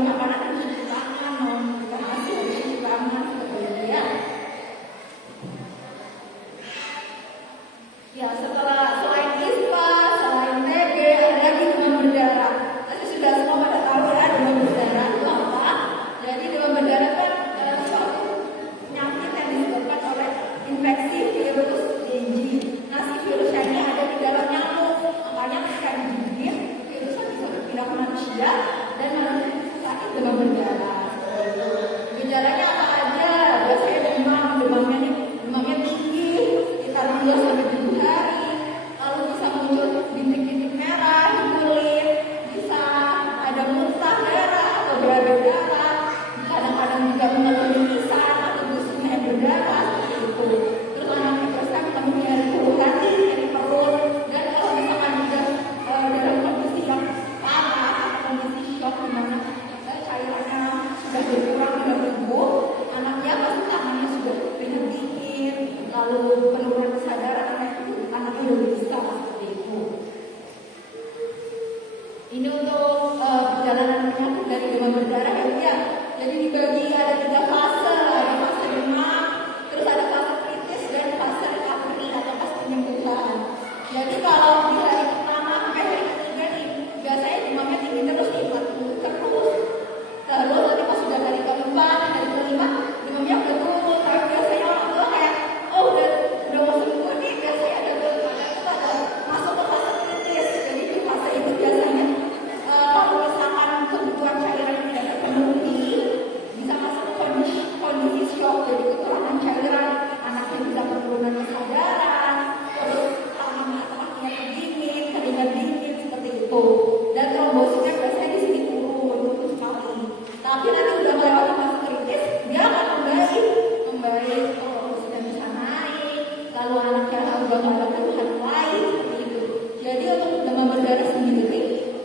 memberikan makanan harus cuci tangan, mau memberikan asi harus cuci tangan, seperti itu ya. Ya, setelah selain ISPA, selain TB, ada lagi demam berdarah. Pasti sudah semua pada tahu ya demam berdarah itu apa. Jadi demam berdarah kan suatu penyakit yang disebabkan oleh infeksi virus Dengue. Nah, si virusnya ini ada di dalam nyamuk, makanya ketika digigit, virusnya bisa berpindah ke manusia dan manusia sakit demam berdarah. Gejalanya apa aja? Biasanya demamnya tinggi, sekitar 2 sampai 7 hari, lalu bisa muncul bintik-bintik merah di kulit, bisa ada muntah darah atau berabe darah, kadang-kadang juga mengalami pingsan atau busuknya yang berdarah seperti itu. Terus anaknya biasa ketemu nyari keluhan, nyari perut, dan kalau misalkan juga dalam kondisi yang parah atau kondisi shock di mana cairannya sudah berkurang dalam tubuh, anaknya pasti tangannya sudah banyak dingin, lalu penurunan kesadaran anaknya udah bisa seperti itu. Ini untuk perjalanan penyakit dari demam berdarah ya. Jadi dibagi ada 3 fase, ada fase demam, terus ada fase kritis dan fase recovery atau fase penyembuhan. Jadi kalau di hari pertama sampai hari ketiga nih, biasanya demamnya tinggi terus nih, terus. Terus nanti pas sudah hari keempat, hari kelima, demamnya udah turun. Tapi biasanya orang tua kayak, oh udah mau sembuh nih, biasanya ada masuk ke fase kritis. Jadi di fase itu biasanya misalkan kebutuhan cairan tidak terpenuhi, bisa masuk ke kondisi shock, jadi kekurangan cairan, anaknya bisa penurunan kesadaran, terus tangannya atau kakinya kedingin, keringat dingin seperti itu. Dan trombositnya biasanya di sini turun sekali. Tapi nanti udah melewati fase kritis, dia akan membaik, trombositnya bisa naik, lalu anaknya udah nggak ada keluhan lain seperti itu. Jadi untuk demam berdarah sendiri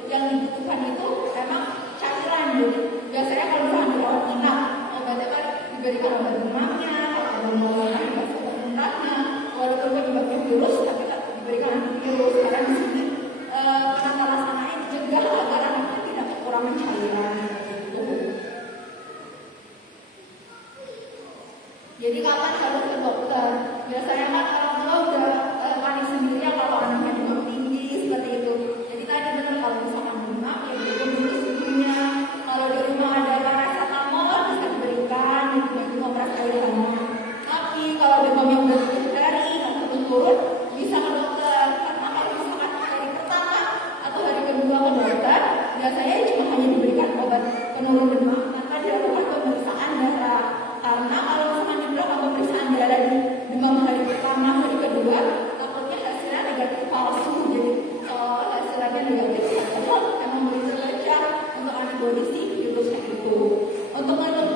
yang dibutuhkan itu emang cairan. Jadi biasanya kalau misalnya dirawat inap, obatnya kan diberikan obat demamnya, kalau ada melawan dikasih obat muntahnya, walaupun penyebabnya virus tapi diberikan antivirus. Karena di sini penata laksananya dicegah agar anaknya tidak kekurangan cairan. Jadi kapan harus ke dokter? Biasanya kan orang tua udah panik sendiri ya kalau anaknya demam tinggi seperti itu. Jadi tadi benar kalau misalkan demam ya dulu sebelumnya. Kalau di rumah ada paracetamol bisa diberikan, dan kompres cairannya. Tapi kalau demam yang udah terjadi atau turun bisa ke dokter. Karena kalau misalkan hari pertama atau hari kedua ke dokter, biasanya cuma hanya diberikan obat penurun demam tanpa dilakukan pemeriksaan darah. Karena kalau misalkan dilakukan pemeriksaan darah di demam hari pertama, hari kedua, takutnya hasilnya negatif palsu. Jadi kalau hasilnya negatif, padahal emang bekerja untuk antibodi si virusnya itu. Untuk hitung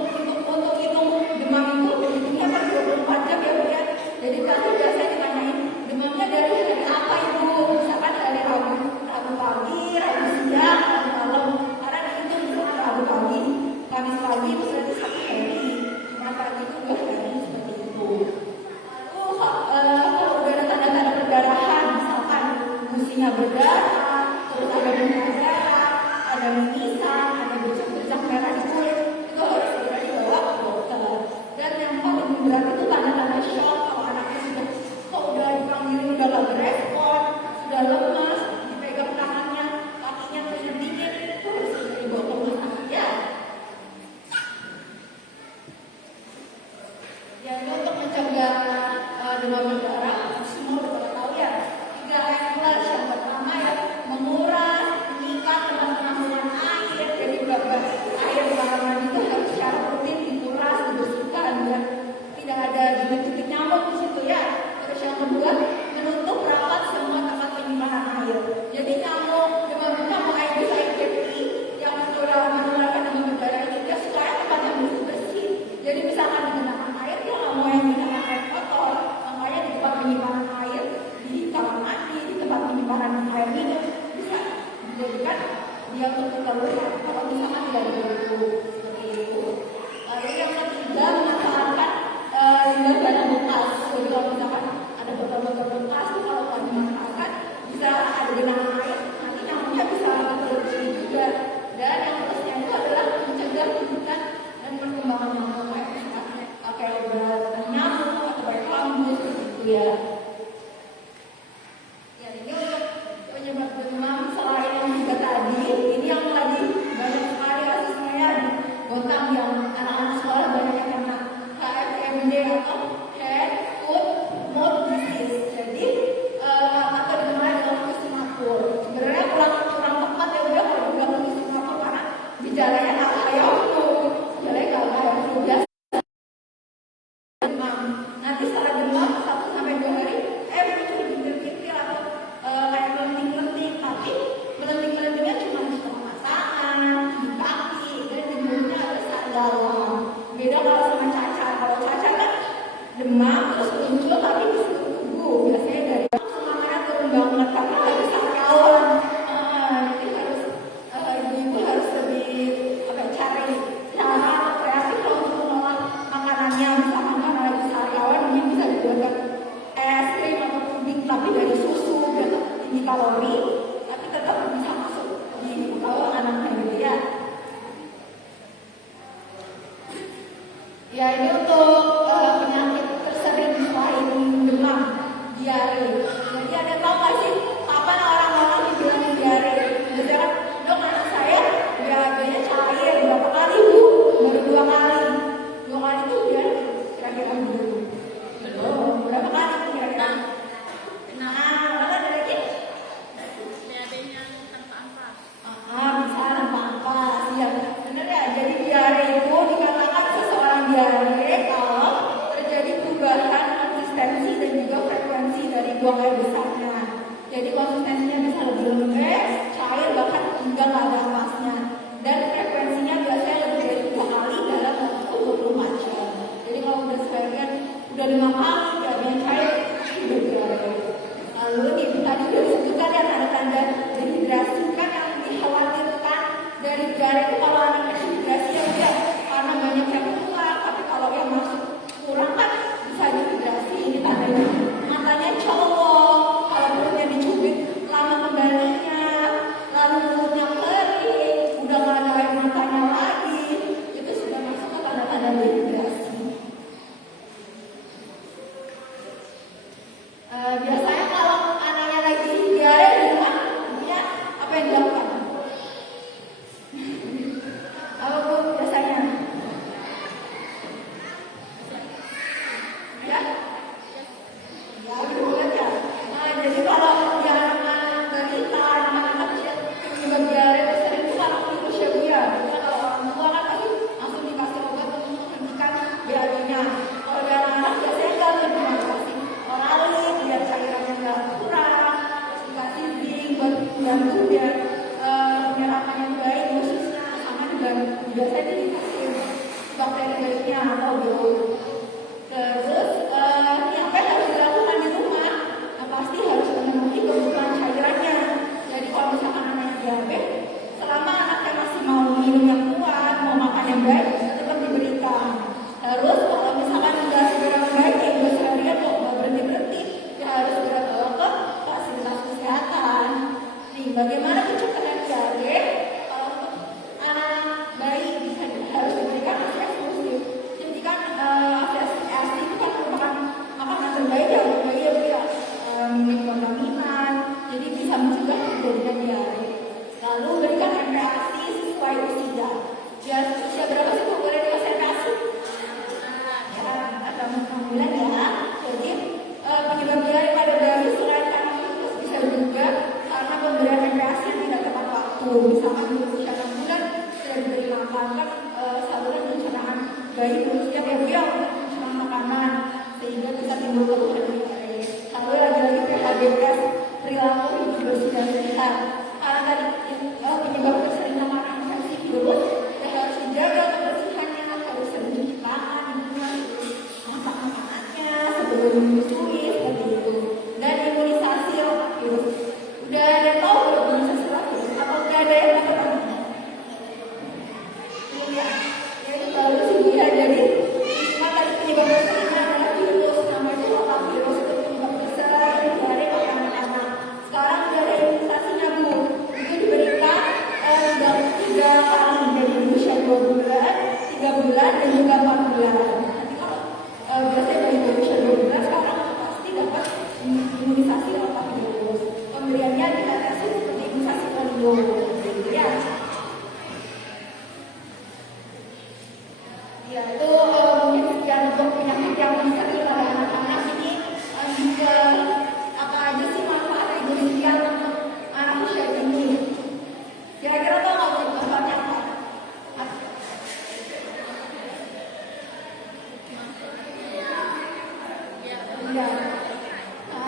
demam itu hitungnya per 24 jam ya Bu ya. Jadi tadi biasanya ditanyain demamnya dari hari apa Ibu? Misalkan dari Rabu pagi, Rabu siang, Rabu malam. Karena dihitung misalkan Rabu pagi, Kamis pagi itu berarti 1 hari. Pagi itu 2 hari seperti itu. Lalu kalau udah ada tanda-tanda perdarahan, misalkan gusinya berdarah, terus ada muntah darah, ada mimisan, ada bercak-bercak merah di kulit, itu harus segera dibawa ke dokter. Dan yang paling berat itu tanda-tanda shock. Kalau anaknya udah dipanggil udah gak berespon, sudah lemas, dipegang tangannya, kakinya terus dingin, itu harus segera dibawa ke rumah sakit ya. Ya, ini untuk mencegah demam berdarah, semua udah pada tahu ya. 3 M+, yang pertama ya menguras, mengikat dengan penampungan air. Jadi air di kamar mandi itu harus secara rutin dikuras, dibersihkan biar tidak ada bintik-bintik nyamuk di situ ya. Terus yang kedua, menutup rapat ya. Ya, ini untuk penyebab demam selain yang juga tadi, ini yang lagi banyak sekali kasusnya ya di Gotham yang anak-anak sekolah banyak yang kena HFMD atau head, foot, mouth disease. Jadi atau dikenal dengan flu Singapura. Sebenarnya kurang tepat ya udah kalau dibilang flu Singapura karena gejalanya nggak kayak flu, gejalanya nggak kayak flu biasa. Demam. Nanti setelah demam 1 sampai 2 hari, muncul bintil-bintil atau kayak melenting-melenting, tapi melenting-melentingnya cuma di tengah tangan, di kaki, dan di mulutnya ada saat dalam. Beda kalau sama cacar. Kalau cacar kan demam terus muncul tapi di seluruh tubuh, biasanya dari semangatnya turun banget karena lagi sariawan. Jadi harus ibu-ibu harus lebih cari cara atau kreatif kalau untuk mengolah makanannya. Misalkan karena lagi sariawan mungkin bisa dibuatkan es krim atau puding tapi dari susu biar tinggi kalori tapi tetap bisa masuk di anaknya gitu ya. Ya, ini untuk penyakit tersering selain demam, diare. Jadi ada tahu nggak sih kapan orang-orang dibilang diare? Biasanya dok anak saya diarenya cair berapa kali bu? Baru 2 kali. 2 kali itu dia kira-kira dulu. Belum. Berapa kali kira-kira? Mana dari ini? Diarenya tanpa ampas. Bisa tanpa ampas. Ya, benar ya. Jadi diare itu dikatakan seseorang diare kalau terjadi perubahan konsistensi dan juga frekuensi dari buang air besarnya. Jadi konsistensinya bisa lebih lembek, cair, bahkan hingga nggak ada ampasnya. Dan frekuensinya biasanya lebih dari 2 kali dalam waktu 24 jam. Jadi kalau udah seharian udah 5 kali diarenya cair, udah diare. Lalu nih tadi udah disebutkan ya tanda-tanda dehidrasi kan yang dikhawatirkan dari diare itu kalau anaknya dehidrasi ya udah karena banyak yang keluar, tapi kalau yang masuk kurang kan bisa dehidrasi. Ini tandanya matanya colok, kalau perutnya dicubit lama kembalinya, lalu mulutnya kering, udah nggak ada air matanya lagi, itu sudah masuk ke tanda-tanda dehidrasi. Biasanya kalau anaknya lagi diare di rumah, ibunya apa yang dilakukan? Apa bu biasanya? Ya? Ya, betul aja. Jadi kalau dia anak balita, anak kecil penyebab diare biasanya itu karena virus ya bu ya. Jadi kalau orang tua kan pasti langsung dikasih obat untuk menghentikan BAB-nya. Kalau dia anak biasanya kan lebih dikasih oralin biar cairannya nggak kurang, terus dikasih zinc buat bantu biar penyerapannya baik, khususnya sama juga biasanya dikasih bakteri baiknya atau biol. Terus apa yang harus dilakukan di rumah? Nah, pasti harus memenuhi kebutuhan cairannya. Jadi kalau misalkan anaknya diabetes, selama anaknya masih mau minum yang kuat, mau makan yang baik, tetap diberikan. Terus kalau misalkan udah segera membaik, ya udah seharian kok nggak berhenti, ya harus segera bawa ke fasilitas kesehatan. Nih, bagaimana pencegahan diare? Kalau untuk anak bayi harus diberikan ASI eksklusif. Suntikan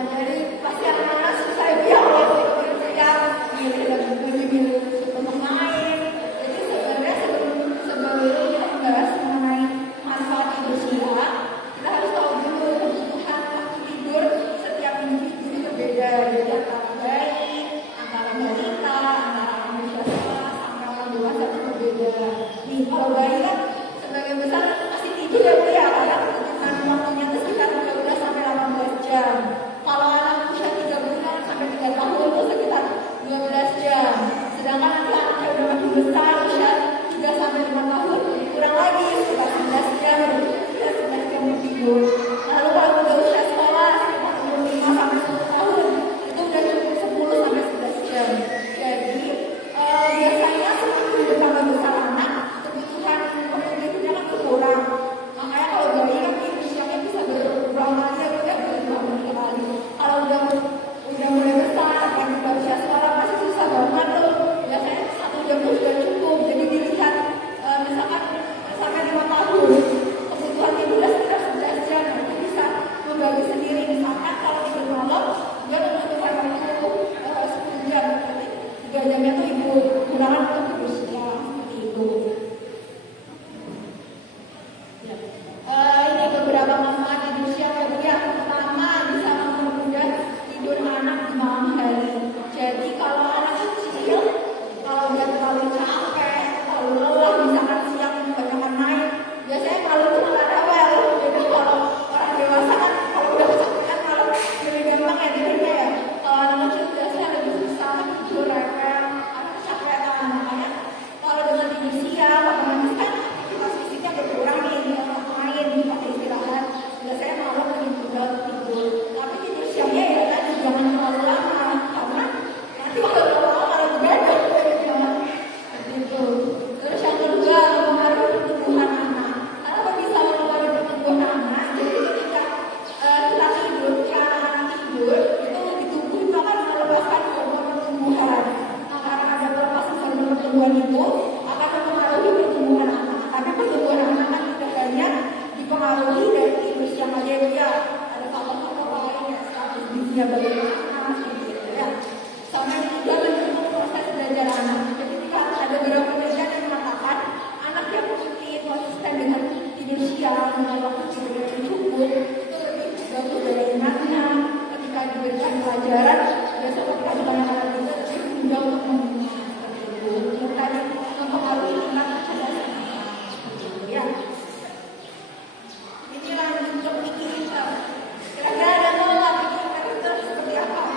Jadi pasti anak-anak susah ya kalau siang milih lagi milih untuk main. Jadi sebenarnya sebelum kita membahas mengenai manfaat tidur siang, kita harus tahu dulu kebutuhan waktu tidur setiap individu itu berbeda. Jadi antara bayi, antara balita, antara manusia sekolah sampai orang dewasa itu berbeda. Nih kalau bayi kan sebagian besar pasti tidur ya Bu ya, karena kebutuhan waktunya itu sekitar 12 sampai 18 jam. Kalau anak usia 3 bulan sampai 3 tahun itu sekitar 12 jam. Sedangkan nanti anak yang udah makin besar usia 3 sampai 5 tahun kurang lagi sekitar 11 jam, 11 jam tidur. Lalu kalau udah usia sekolah sekitar umur 5 sampai 10 tahun itu udah cukup 10 sampai 11 jam. Jadi biasanya semakin bertambah besar anak, kebutuhan waktu tidurnya kan berkurang. Makanya kalau bayi kan usianya bisa berulang kali ya, udah berubah kali. Kalau udah mulai besar, kan udah usia sekolah masih susah banget tuh. Biasanya 1 jam tuh sudah cukup. Jadi dilihat misalkan sampai 5 tahun, kebutuhan tidurnya sekitar 11 jam. Itu bisa membagi sendiri. Misalkan kalau tidur malam, dia membutuhkan waktu 10 jam. Jadi 3 jamnya tuh ibu gunakan untuk tidur siang seperti itu. Ini beberapa manfaat tidur siang ya. Pertama, bisa mempermudah tidur anak di malam hari. Jadi kalau anak kecil, kalau udah terlalu capek, terlalu lelah, misalkan siang kebanyakan main, biasanya malam itu malah rewel. Jadi kalau orang dewasa kan kalau udah kecapean malah lebih gampang ya tidurnya ya. Kalau anak kecil biasanya lebih susah tidur rewel, karena kecapean. Makanya kalau dengan tidur siang, otomatis kan aktivitas fisiknya berkurang nih, dia main, pakai istirahat. Biasanya malam lebih mudah tidur. Tapi tidur siangnya ya tadi jangan terlalu lama, karena nanti kalau lama malah begadang seperti itu. Terus yang kedua, mempengaruhi pertumbuhan anak. Kenapa bisa mempengaruhi pertumbuhan anak? Jadi ketika kita tidur, anak tidur itu di tubuh itu akan melepaskan hormon pertumbuhan. Nah, karena ada pelepasan hormon pertumbuhan itu akan mempengaruhi pertumbuhan anak. Tapi pertumbuhan anak kan tidak banyak dipengaruhi dari tidur siang aja ya. Ada faktor-faktor lain ya, status gizinya bagaimana seperti itu ya. Sama yang juga mendukung proses belajar anak. Jadi ada beberapa penelitian yang mengatakan anak yang rutin konsisten dengan tidur siang dengan waktu tidur yang cukup itu lebih bagus dari anaknya. Ketika diberikan pelajaran, biasanya ketika kebanyakan anak itu lebih mudah untuk mengingat seperti itu. Yang tadi mempengaruhi tingkat kecerdasan anak seperti itu ya. Ini lanjut ke pikiran. Kira-kira ada mau nggak pikiran seperti apa?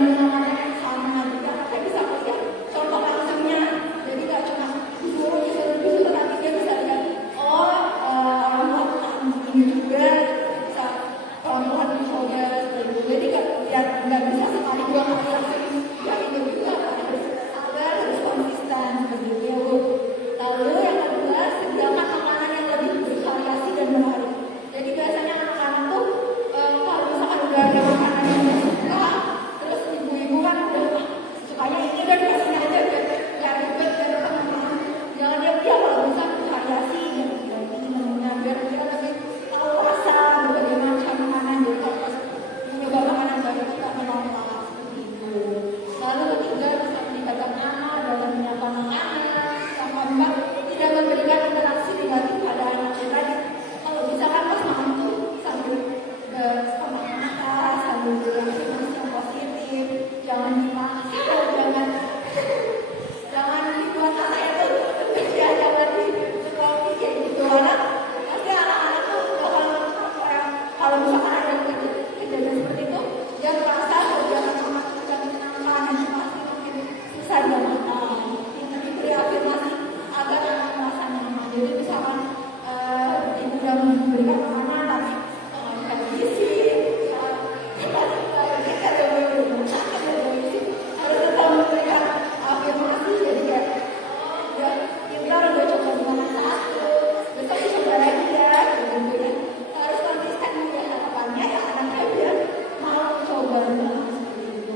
menyelamatkan sama juga kita bisa lihat contoh langsungnya. Jadi nggak cuma disuruh, tapi dia bisa lihat orang tua ini juga bisa orang tua juga seperti itu. Jadi nggak bisa sekali dua kali langsung ya itu juga harus sabar, harus konsisten seperti itu ya Bu. Lalu yang kedua, sediakan makanan yang lebih bervariasi dan menarik. Jadi biasanya anak-anak tuh kalau misalkan udah ada makanan yang dia suka, terus ibu-ibu kan udah sukanya ini dan kasihnya aja biar ribet biar teman-teman. Jangan dia kalau bisa bervariasi dan ganti menunya biar dia lebih tahu rasa berbagai macam makanan. Jadi kalau pas mencoba makanan baru kita menolak seperti itu. Lalu ketiga, bisa melibatkan anak dalam menyiapkan makanan. Yang keempat, tidak memberikan interaksi negatif pada anak kita. Kalau misalkan pas makan tuh sambil semangat, sambil beraktivitas yang positif, jangan dipaksa, jangan dibuat anak itu ya, jangan disekolah kayak gitu. Pasti anak-anak tuh kalau misalkan ada kejadian seperti itu, dia merasa kalau dia akan tidak menyenangkan, dan pasti mungkin susah dia makan. Kita diberi afirmasi agar anak merasa nyaman. Jadi misalkan ibu udah memberikan makanan tapi gizi, harus tetap memberikan afirmasi. Jadi kayak udah pintar, udah coba dengan satu, besok dicoba lagi ya, gitu ya. Harus konsisten ya harapannya ya anaknya biar mau coba seperti itu.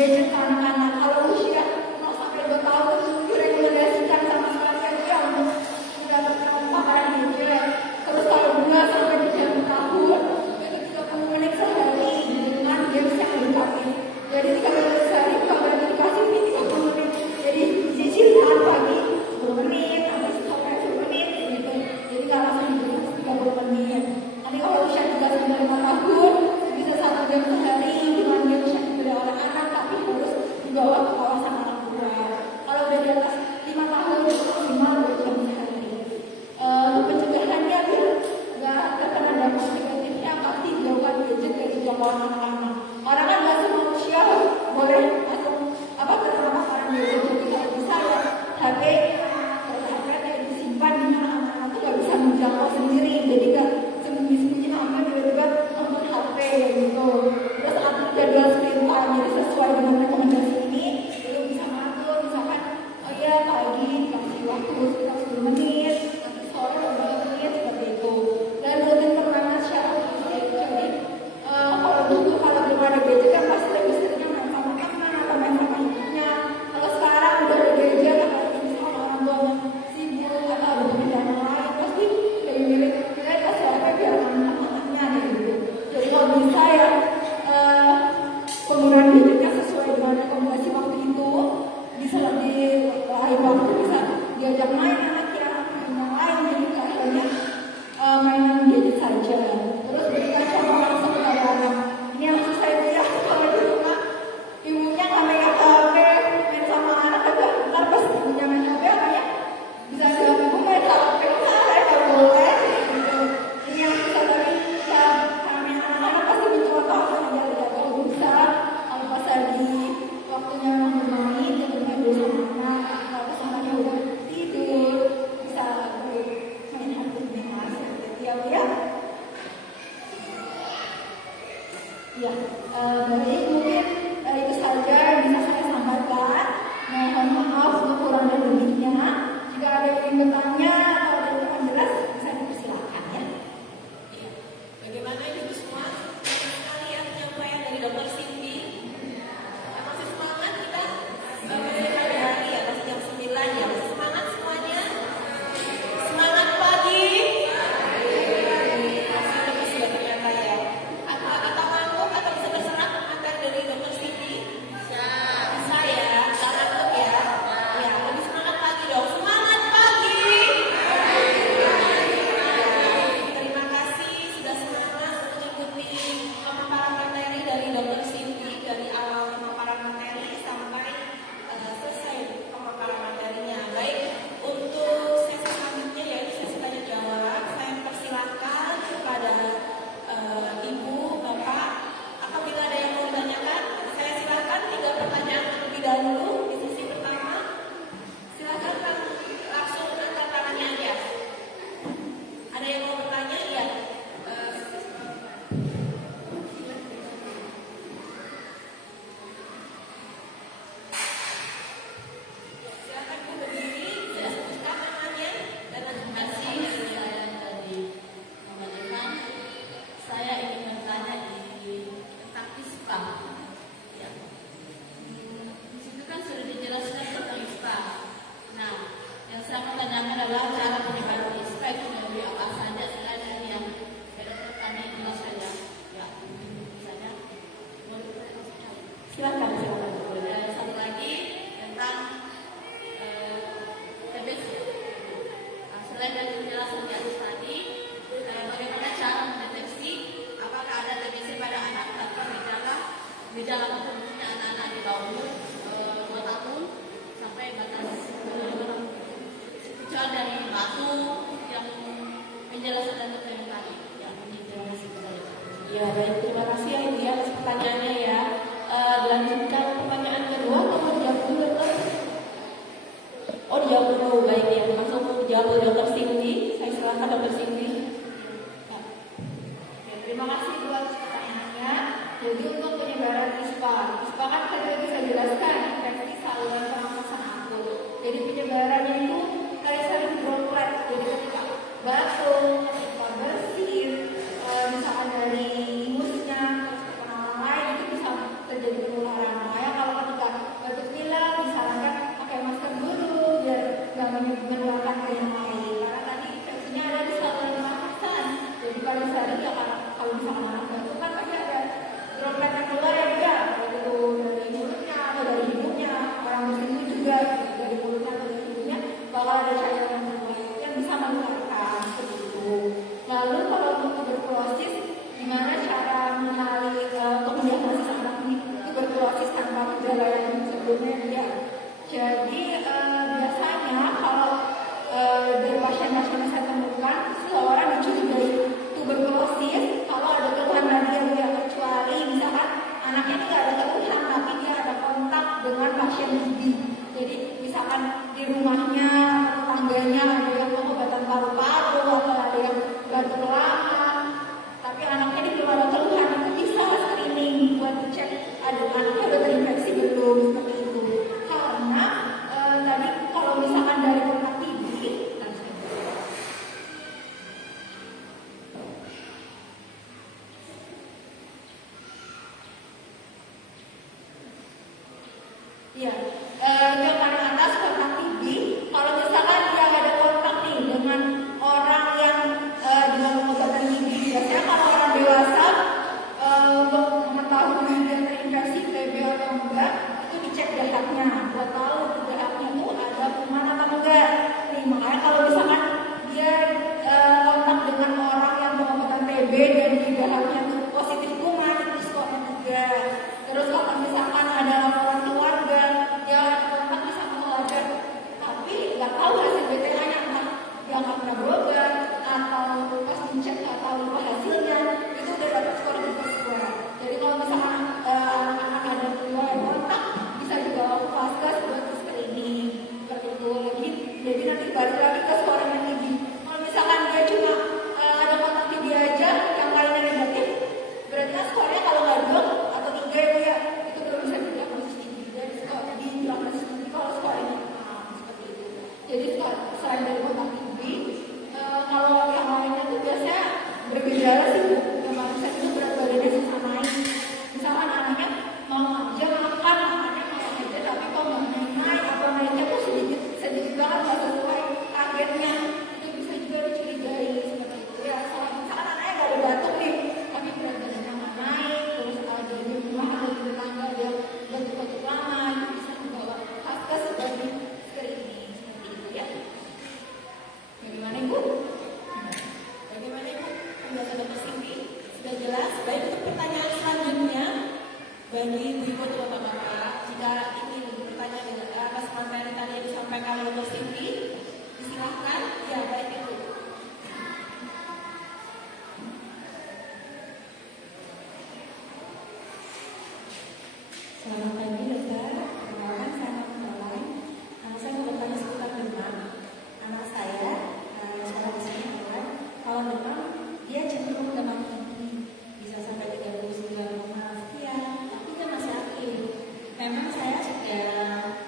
gadget ke anak-anak. Kalau usia 0 sampai 2 tahun direkomendasikan sama sekali ya untuk mendapatkan paparan gadget. Terus kalau 2 sampai 3 tahun itu 30 menit sehari dengan games yang edukatif. Jadi 30 menit sehari bukan berarti dikasih ini 30 menit. Jadi cicilan pagi 10 menit, sampai sore 10 menit gitu. Jadi nggak langsung diberikan 30 menit. Nanti kalau usia 3 sampai 5 tahun bisa 1 jam sehari dengan games yang diberi oleh anak, tapi harus dibawa ke kawasan anak tua. Kalau udah di atas 5 tahun itu maksimal 2 jam sehari. Untuk pencegahannya biar nggak terkena dampak negatifnya, pasti jauhkan gadget dari jangkauan anak-anak. Orang kan nggak semua usia boleh masuk terkena paparan gadget. Jadi kalau bisa ya HP disimpan di mana anak-anak tuh nggak bisa menjangkau sendiri. Jadi nggak sembunyi-sembunyi nonton tiba-tiba nonton HP gitu. Terus atur jadwal screen time jadi sesuai dengan rekomendasi ini. Lalu bisa ngatur misalkan oh ya pagi dikasih waktu sekitar 10 menit, nanti sore 15 menit seperti itu. Dan rutin permainan secara fisik. Jadi kalau dulu kalau belum ada gadget kan pasti lebih seringnya main sama teman atau main sama ibunya. Kalau sekarang udah ada gadget atau misalnya orang tua sibuk atau ada pekerjaan lain, pasti lebih milih kita kasih HP biar anak-anaknya gitu. Jadi kalau bisa ya penggunaan gadgetnya sesuai dengan rekomendasi waktu itu, bisa di lain waktu bisa diajak main anaknya, main yang lain, jadi nggak hanya mainan gadget saja. Terus berikan contoh langsung kepada anak. Ini yang maksud saya lihat kalau di rumah ibunya nggak main HP, main sama anak aja, ntar pas ibunya main HP anaknya bisa bilang ibu main HP, saya nggak boleh gitu. Ini yang bisa tadi ya, kami anak-anak pasti mencontoh aja kalau bisa kalau pas lagi waktunya bermain ya bermain dulu sama anak. Kalau pas anaknya udah tidur bisa main HP-nya seperti itu ya. Ya, baik mungkin itu saja yang bisa saya sampaikan. Mohon maaf untuk kurang dan lebihnya. Jika ada yang ingin bertanya atau ada yang kurang jelas, bisa dipersilakan ya. Iya. Bagaimana ibu semua? Terima kasih ya penyampaian dari Dokter Cindy. Masih semangat kita? Masih pagi hari ya, masih jam 9 ya. Masih semangat semuanya? Semangat pagi. Masih lemes ya ternyata ya. Atau ngantuk atau bisa berserak materi dari Dokter Cindy? Bisa ya, tak ngantuk ya. Ya, lebih semangat pagi dong. Semangat pagi. Terima kasih sudah semangat mengikuti pemaparan materi dari Dokter Cindy dari awal pemaparan materi sampai selesai pemaparan materinya. Baik, untuk sesi selanjutnya yaitu sesi tanya jawab, saya persilahkan kepada Ibu, Bapak, apabila ada yang mau ditanyakan, saya silakan 3 pertanyaan terlebih dahulu di sesi pertama. Silakan langsung angkat tangannya aja. Ada yang mau bertanya? Iya. Silakan Bu berdiri, saya sebutkan namanya dan Terima kasih, saya dari Muhammad Irfan. Saya ingin bertanya tentang ISPA. Ya. Di situ kan sudah dijelaskan tentang ISPA. Nah, yang saya mau tanyakan adalah cara penyebaran ISPA itu melalui apa saja selain dari yang dokter kami jelaskan ya. Ya, misalnya. Silakan. Dan satu lagi tentang TBC. Nah, selain dari penjelasan di atas tadi, bagaimana cara mendeteksi apakah ada TBC pada anak tanpa gejala khususnya anak-anak di bawah umur 2 tahun sampai batas kecuali dari batu yang penjelasan dan dokter yang tadi yang menjelaskan kepada Ya, baik, terima kasih ya Ibu ya atas pertanyaannya ya. Dilanjutkan pertanyaan kedua atau mau dijawab dulu Dokter? Oh, dijawab dulu, baik ya. Langsung dijawab oleh Dokter Cindy. Saya silakan Dokter Cindy. Ya. Oke, terima kasih Bu atas pertanyaannya. Jadi untuk penyebaran ISPA kan tadi bisa jelaskan infeksi saluran pernafasan akut. Jadi penyebarannya itu saling droplet. Jadi ketika batuk, ketika bersin, misalkan dari ingusnya, terus ke orang lain itu bisa terjadi penularan. gejala yang sebelumnya dia. Jadi biasanya kalau dari pasien-pasien yang saya temukan, seseorang dicurigai tuberkulosis kalau ada keluhan dari dia, kecuali misalkan anaknya ini nggak ada keluhan tapi dia ada kontak dengan pasien TB. Jadi misalkan di rumahnya, tetangganya ada yang pengobatan paru-paru atau ada yang batuk lama, tapi anaknya ini belum ada keluhan, itu bisa screening buat cek ada anaknya udah terinfeksi belum, seperti itu. Karena tadi kalau misalkan dari kontak TB, iya, yang paling atas kontak TB. Kalau misalkan dia ada kontak nih dengan orang yang dengan pengobatan TB, biasanya kalau orang dewasa untuk mengetahui dia terinfeksi TB atau enggak, itu dicek dahaknya, buat tahu dahaknya itu ada kuman atau enggak. Nih, makanya kalau misalkan dia kontak dengan orang yang pengobatan TB dan di dahaknya itu positif kuman, itu skornya 3. Terus kalau misalkan ada laporan keluarga, dia kontak bisa mengajar, tapi nggak tahu hasil BTA-nya, entah dia nggak pernah berobat atau pas dicek nggak tahu apa hasilnya, itu udah dapat skor di kelas 2. Jadi kalau misalkan anak-anak ada riwayat kontak, bisa juga vaskes buat screening seperti itu lagi. Jadi nanti balik lagi ke skor yang tinggi. Kalau misalkan dia cuma ada kontak tinggi aja, yang lainnya negatif, berarti kan skornya kalau nggak 2 atau 3 itu ya, itu belum bisa didiagnosis tinggi. Jadi skor didiagnosis tinggi kalau skornya seperti itu. Jadi selain dari kontak tinggi, kalau yang lainnya itu biasanya bergejala sih, yang saya itu berat badannya susah naik. Misalkan anaknya mau aja makan, makannya mau aja, tapi kok nggak naik atau naiknya tuh sedikit banget nggak sesuai targetnya, itu bisa juga dicurigai seperti itu ya. Misalkan anaknya nggak ada batuk nih, tapi berat badannya nggak naik, terus ada di rumah ada di tetangga dia batuk-batuk lama, itu bisa membawa vaskes sebagai screening seperti itu ya. Bagaimana Ibu? Bagaimana Ibu? Penjelasan Dokter Cindy sudah jelas. Baik, untuk pertanyaan selanjutnya bagi ibu-ibu atau bapak-bapak, jika ingin bertanya dengan atas materi tadi yang disampaikan oleh Dokter Cindy, disilahkan. Ya, baik Ibu. Selamat pagi dokter, perkenalkan saya Mama. Saya mau bertanya seputar demam. Anak saya sekarang di sini adalah kalau demam dia cenderung demam tinggi, bisa sampai 39,5 sekian, tapi dia masih aktif. Memang saya sudah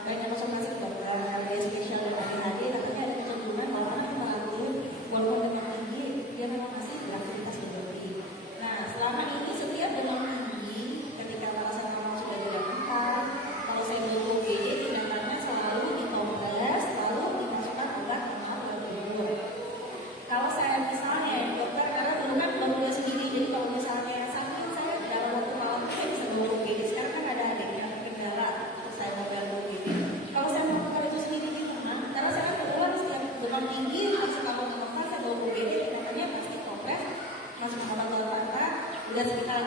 banyak konsultasi ke dokter dari spesial dan ADHD, tapi ada kecenderungan bahwa anak yang aktif walaupun demam tinggi dia memang masih beraktivitas berlebih. Nah, selama ini setiap demam tinggi, ketika paracetamol sudah dilakukan, kalau saya dulu UGD tindakannya selalu dikompres, lalu dimasukkan obat penguat tidur. Kalau saya misalnya dokter, karena dulu kan belum kuliah sendiri, jadi kalau misalnya sakit saya dalam waktu malam saya bisa bawa UGD. Sekarang kan ada adiknya kendala, terus saya mau bayar UGD. Kalau saya mau pakai itu sendiri di rumah, karena saya kan keluar setiap demam tinggi, harus kalau mengobat saya bawa UGD, tindakannya pasti kompres, masuk obat mata, udah sekitar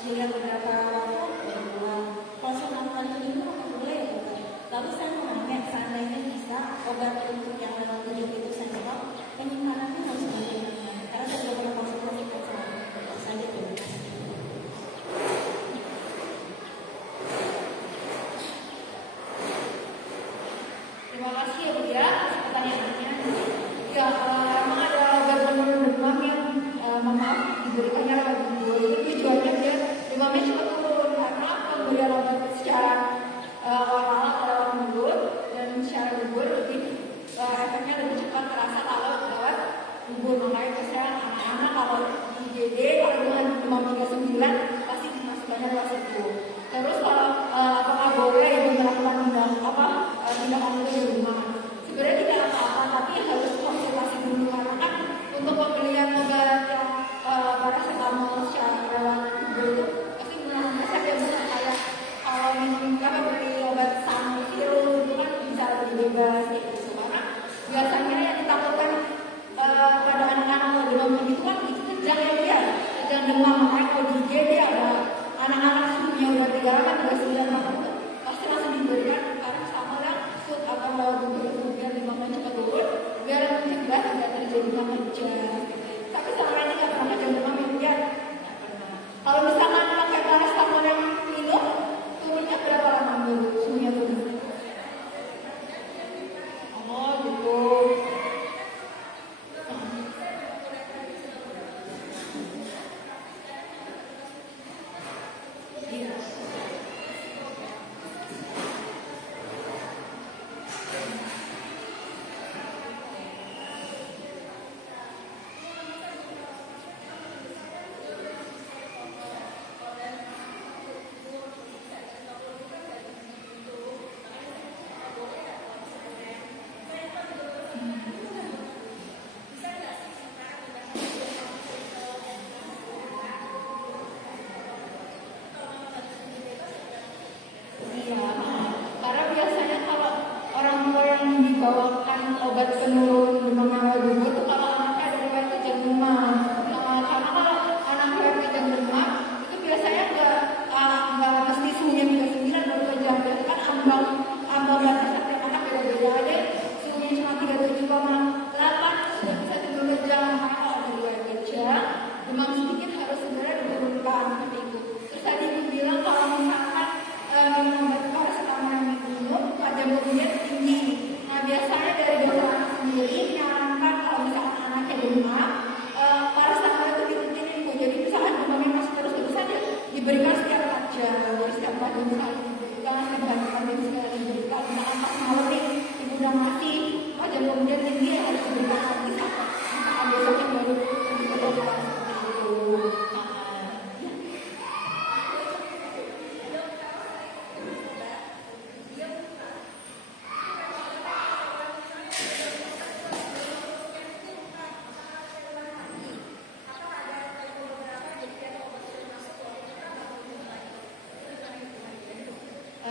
dilihat beberapa waktu baru pulang. Kalau saya melakukan itu di rumah apa boleh ya dokter? Lalu saya mau nanya, seandainya bisa obat untuk yang dalam tubuh itu saya stop, penyimpanannya harus bagaimana? Karena saya belum pernah konsultasi ke saya terima kasih. Terima kasih ya Bu ya atas pertanyaannya. Ya, memang ada obat penurun demam yang maaf diberikannya lewat gugur. Itu tujuannya dia demamnya cepat turun karena pemberian obat secara oral lewat mulut dan secara gugur lebih efeknya lebih cepat terasa kalau lewat gugur. Makanya biasanya anak-anak kalau di IGD kalau dengan demam 39 pasti dimasukkannya lewat situ. Terus kalau apakah boleh ibu melakukan tindakan itu di rumah? Sebenarnya tidak apa-apa, tapi harus konsultasi dulu karena kan untuk pembelian obat yang paracetamol secara lewat Google itu pasti menggunakan resep yang bukan kayak kalau minum beli obat Sanofil itu kan bisa lebih bebas gitu. Karena biasanya yang ditakutkan pada anak-anak kalau demam tinggi itu kan kejang ya dia, kejang demam. Makanya kalau di IGD ada anak-anak suhunya udah membawakan obat penurun demam yang lebih bagus itu kalau anaknya ada riwayat kejang demam. Karena kalau anak riwayat kejang demam itu biasanya nggak mesti suhunya 39 baru kejang. Biasanya kan ambang batas setiap anak beda-beda. Ada yang suhunya cuma 37,8 sudah bisa tidur kejang. Makanya kalau ada riwayat kejang, demam sedikit harus segera diturunkan seperti itu. Terus tadi ibu bilang kalau misalkan minum obat paracetamol yang minum kadar kemudian tinggi. Nah biasanya dari dokter anak sendiri menyarankan kalau misalkan anaknya demam, paracetamol itu dirutinin bu. Jadi misalkan demamnya masih terus saja diberikan setiap 4 jam, jadi setiap 4 jam sekali diberikan, setiap 4 jam sekali diberikan. Misalkan pas malam nih ibu udah ngasih, kadar kemudian tinggi harus diberikan lagi sampai besoknya baru diberikan seperti itu.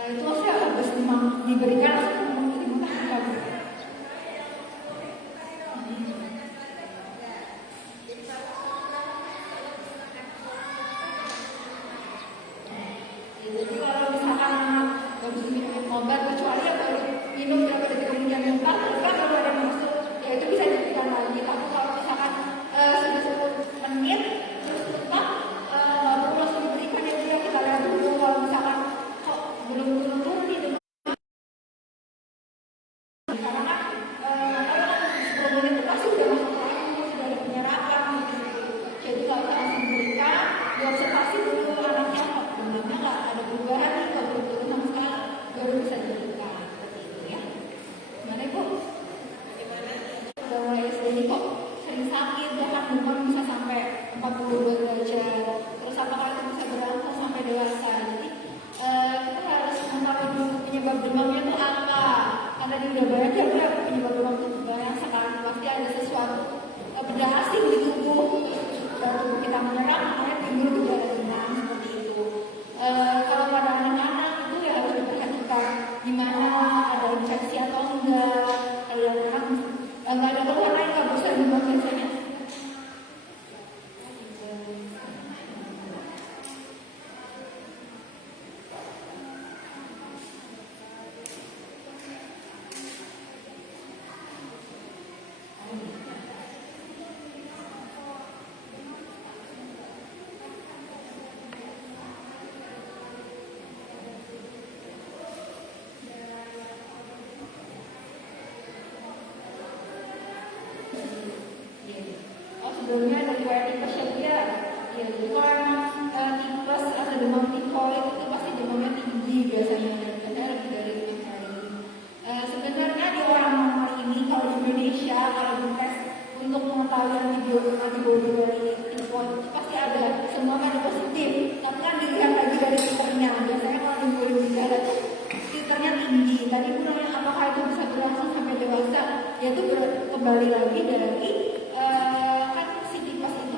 Itu masih habis memang diberikan langsung dimakan. Jadi kalau misalkan baru minum obat kecuali ya baru minum berapa detik kemudian muntah, terus kan baru ada yang masuk, ya itu bisa diberikan lagi. Tapi kalau misalkan sudah 10 menit terus muntah, nggak perlu langsung diberikan ya dia kita lihat dulu kalau misalkan kok belum turun nih demam. Karena kan kalau 10 menit itu pasti sudah masuk lagi, sudah ada penyerapan gitu. Jadi kalau kita langsung berikan, diobservasi dulu anaknya kok demamnya nggak ada perubahan nih, nggak belum turun sama sekali, baru bisa diberikan seperti itu ya. Gimana ibu? Udah mulai SD ini kok sering sakit, bahkan demam bisa sampai 42 derajat. Terus apakah itu bisa berlangsung sampai dewasa? Jadi kita harus mengetahui dulu penyebab demamnya itu apa. Karena di udah banyak ya penyebab demam itu banyak sekali, pasti ada sesuatu benda asing di tubuh kita menyerang, makanya timbul gejala demam seperti itu. Kalau pada anak-anak itu ya harus diperhatikan gimana ada infeksi atau enggak. Kalau anak nggak ada keluhan lain nggak bisa demam biasanya. Sebelumnya ada riwayat tipes ya dia, ya itu kan tipes atau demam tifoid itu pasti demamnya tinggi biasanya lebih dari 5 kali. Sebenarnya di orang normal ini kalau di Indonesia kalau dites untuk mengetahui antibodi dari tifoid itu pasti ada, semua kan ada positif, tapi kan dilihat lagi dari titernya. Biasanya kalau timbul gejala itu titernya tinggi. Tadi pun apakah itu bisa berlangsung sampai dewasa? Ya itu kembali lagi dari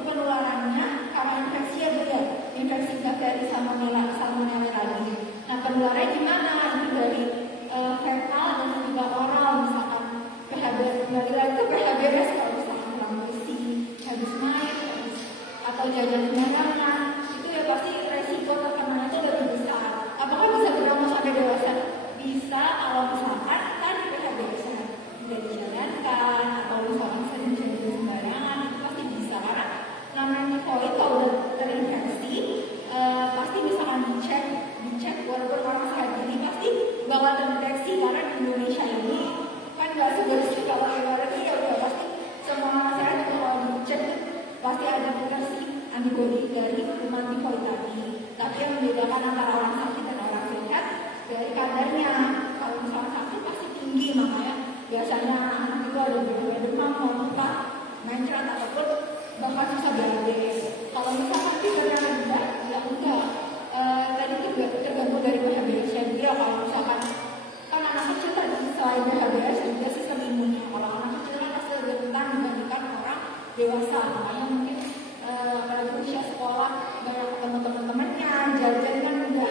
penularannya karena infeksi ya bu ya, infeksi bakteri salmonella lagi. Nah penularannya gimana? Itu dari fekal dan juga oral, misalkan kembali lagi ke PHBS kalau misalkan kurang bersih, habis main, atau jajan sembarangan, itu ya pasti resiko terkenanya itu lebih besar. Apakah bisa berlangsung sampai dewasa? Bisa kalau misalkan tadi PHBS tidak dijalankan atau misalkan sering jajan sembarangan, itu pasti bisa karena namanya tifoid kalau udah terinfeksi pasti misalkan dicek walaupun orang sehat ini pasti bakal terdeteksi. Karena di Indonesia ini kan nggak sebersih kalau ibaratnya ya udah pasti semua orang sehat kalau dicek pasti ada deteksi antibodi dari kuman tifoid tadi. Tapi yang membedakan antara orang sakit dan orang sehat dari kadarnya. Kalau misalkan sakit pasti tinggi, makanya biasanya anak itu ada demam, muntah, mencret ataupun bahkan susah BAB. Kalau misalkan fiturnya rendah, ya enggak. Tadi tergantung dari PHBS dia. Kalau misalkan kan anak kecil tadi selain PHBS juga sistem imunnya. Kalau anak kecil kan pasti lebih rentan dibandingkan orang dewasa. Makanya mungkin pada usia sekolah banyak ketemu teman-temannya, jajan kan udah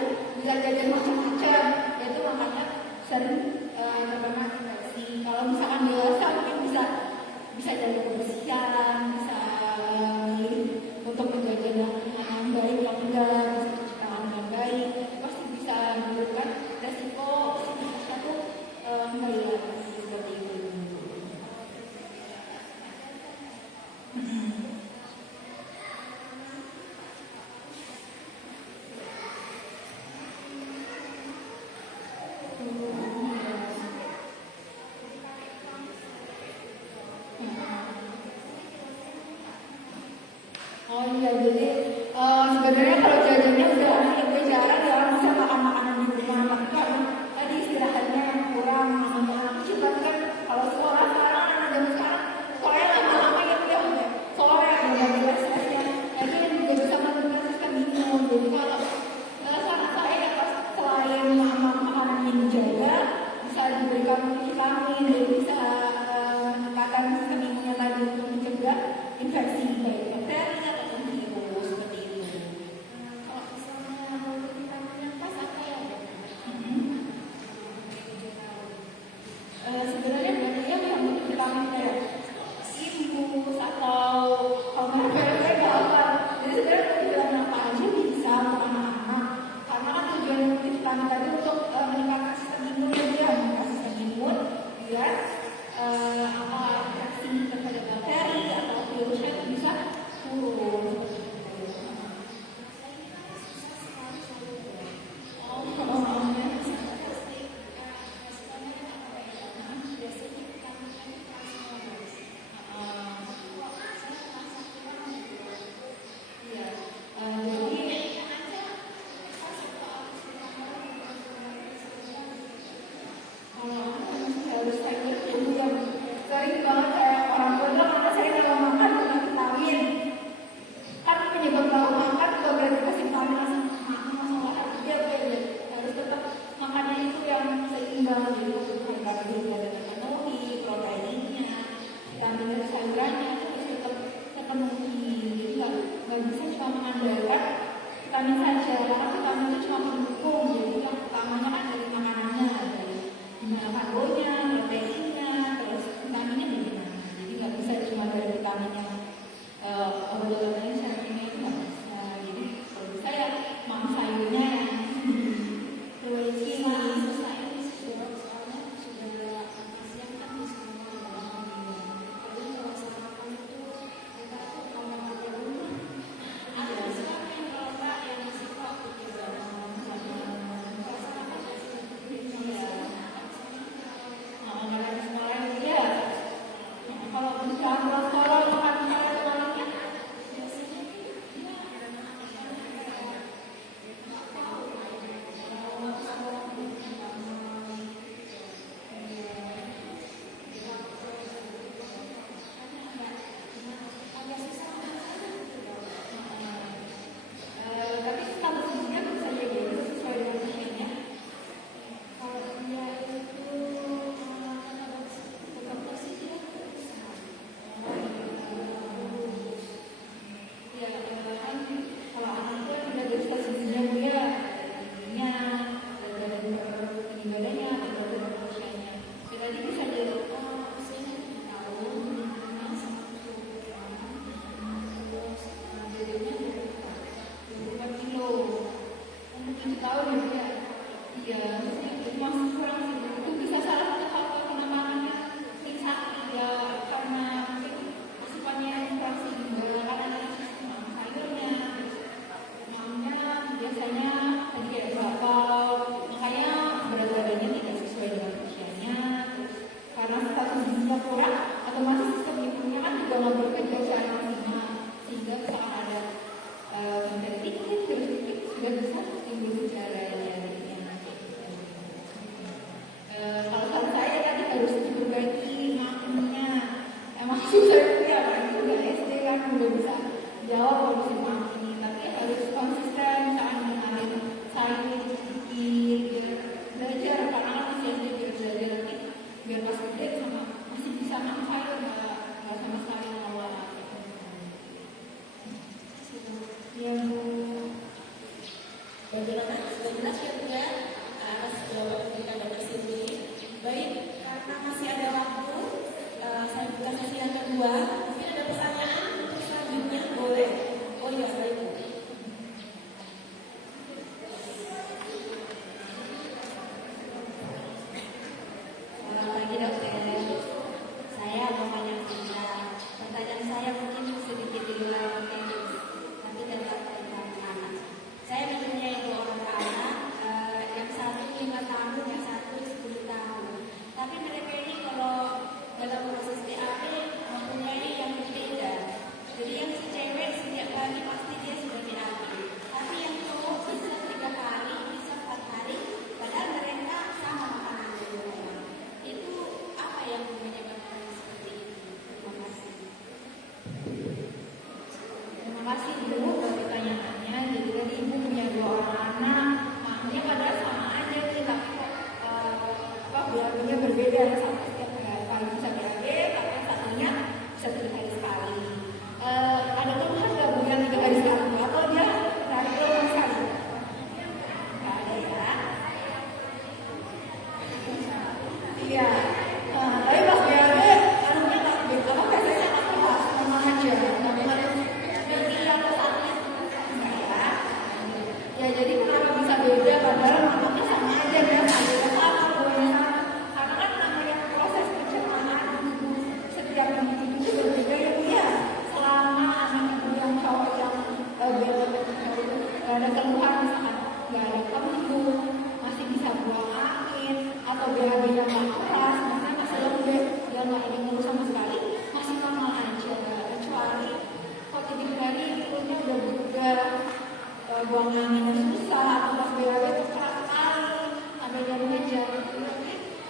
jadi bisa meningkatkan sistem imunnya tadi untuk mencegah infeksi baik bakteri ataupun virus seperti itu. Kalau misalnya multivitamin yang pas apa ya dok? Sebenarnya banyak yang multivitamin kayak imbus atau kalau merek apa. Jadi sebenarnya multivitamin apa aja bisa untuk anak-anak. Karena kan tujuan multivitamin tadi untuk meningkatkan sistem imun dia, meningkatkan sistem imun biar apa infeksi terhadap bakteri atau virusnya itu bisa turun. Sering banget kayak orang tua bilang karena saya kalau makan dengan vitamin kan penyebab kalau makan juga berarti kasih vitamin masalah dia harus tetap makannya itu yang seimbang jadi kebutuhan karbohidrat dan terpenuhi proteinnya vitamin dan sayurannya itu harus tetap terpenuhi jadi nggak bisa cuma mengandalkan vitamin saja karena vitamin itu cuma pendukung jadi yang utamanya kan dari makanannya dari gimana karbonya proteinnya terus vitaminnya bagaimana jadi nggak bisa cuma dari vitamin yang obat-obatannya seharusnya itu nggak bisa jadi kalau bisa ya makan sayurnya terus Saya ini dok soalnya sudah makan siang kan di semua tapi kalau sarapan itu kita tuh kalau makan di rumah ada siapa yang kalau enggak yang masih kok gitu kalau sarapan kalau bisa kolesterol makan sayur malamnya tapi kalau sebenarnya bisa jadi itu sesuai dengan usianya. kalau dia itu tetap bersih dia Ya, kan kalau anak itu udah dari stasiunnya dia giginya, dari tinggi badannya, dari usianya. Jadi bisa jadi usianya 7 tahun ibunya sama 7 terus bedanya 4 kilo. Untuk 7 tahun ya, Bu, ya. Iya, itu masih kurang sih. Itu bisa salah satu faktor kenapa anaknya pingsan ya karena mungkin asupannya yang kurang seimbang karena ada sistem sayurnya, terus makannya biasanya tadi kayak bakal, makanya berat badannya tidak sesuai dengan usianya. Terus karena status gizinya kurang, otomatis sistem imunnya kan juga nggak bekerja secara maksimal sehingga misalkan ada bakteri dikit, virus dikit sudah bisa timbul gejala yang nanti. Kalau saran saya tadi harus diperbaiki makannya. Emang susah ya, itu udah SD kan udah bisa jawab kalau bisa makan ini, tapi harus konsisten misalkan mengenalin sayur sedikit biar belajar karena kan masih SD biar belajar nanti biar pas gede sama masih bisa makan sayur nggak sama sekali nolak. Ya Bu. Bagaimana? Sudah jelas ya Bu ya atas jawaban dari dokter Cindy. Baik, karena masih ada waktu, saya buka sesi yang kedua. Mungkin ada pertanyaan untuk selanjutnya, boleh? Oh iya, baik Bu. Selamat pagi dokter. Saya mau tanya juga. Pertanyaan saya mungkin sedikit di luar teknis, tapi tetap tentang anak. Saya mempunyai 2 orang anak, yang satu 5 tahun, yang satu 10 tahun. Tapi mereka ini kalau dalam proses BAB mempunyai yang Iya. Nah, tapi pas BAB anunya nggak beda, apa biasanya nggak keras, sama aja. Nggak kemarin ngerti yang pesatnya enggak ya. Ya jadi kenapa bisa beda padahal makanya sama aja ya, sama sama pokoknya. Karena kan namanya proses pencernaan tubuh setiap individu itu berbeda ya Bu ya. Selama anak itu yang cowok yang ada keluhan misalkan nggak ada kembung, masih bisa buang angin atau BAB-nya nggak keras, misalnya masih lembek, dia nggak ingin ngurus sama sekali, masih normal aja. Kecuali kalau tiba-tiba perutnya udah berubah, buang anginnya susah, atau pas BAB itu keras sekali, sampai dia mengejar,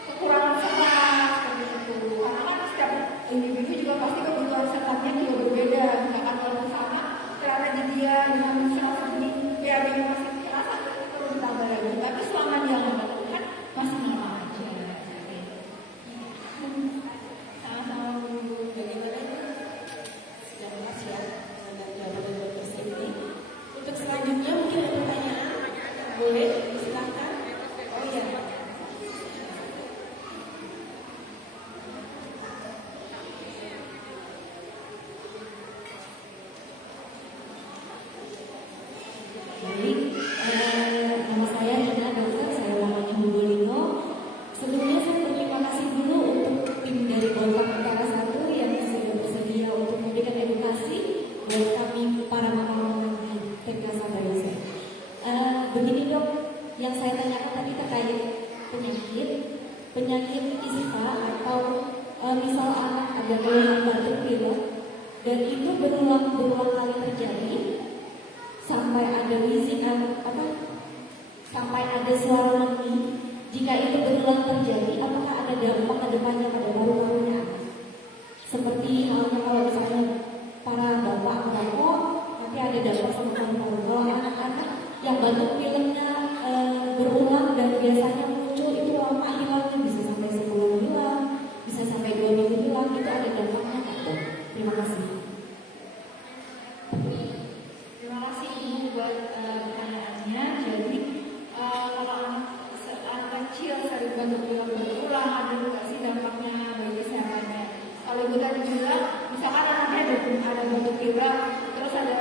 kekurangan serat seperti itu. Karena kan setiap individu juga pasti kebutuhan seratnya juga berbeda. Misalkan kalau misalnya ternyata dia dengan serat segini, BAB-nya masih keras, itu perlu ditambah lagi. Tapi selama dia nggak kan masih normal aja. Sama-sama Bu. Bagaimana itu? Sudah puas ya dengan jawaban Dr. Cindy. Untuk selanjutnya mungkin ada pertanyaan? Boleh, silakan. Oh iya. Baik, nama saya Nina Dokter, saya namanya Bu Lino. Sebelumnya saya berterima kasih dulu untuk tim dari Golkar Utara 1 yang sudah bersedia untuk memberikan edukasi buat kami para mama-mama di TK Sabarisa. Begini Dok, yang saya tanyakan tadi terkait penyakit ispa atau misal anak ada keluhan batuk pilek dan itu berulang kali terjadi sampai ada wheezing sampai ada suara nangis. Jika itu berulang terjadi, apakah ada dampak ke depannya pada paru-parunya? Seperti halnya kalau misalnya para bapak merokok, nanti ada dampak sama paru-paru. Kalau anak-anak yang batuk pileknya berulang dan biasanya muncul itu lama hilangnya, bisa sampai sebulan hilang, bisa sampai 2 minggu hilang, itu ada dampaknya nggak Dok? Terima kasih. Terima kasih Ibu buat pertanyaannya. Jadi kalau anak kecil sering batuk pilek berulang, ada nggak sih dampaknya bagi kesehatannya? Kalau Ibu tadi bilang, misalkan anaknya ada batuk pilek, terus ada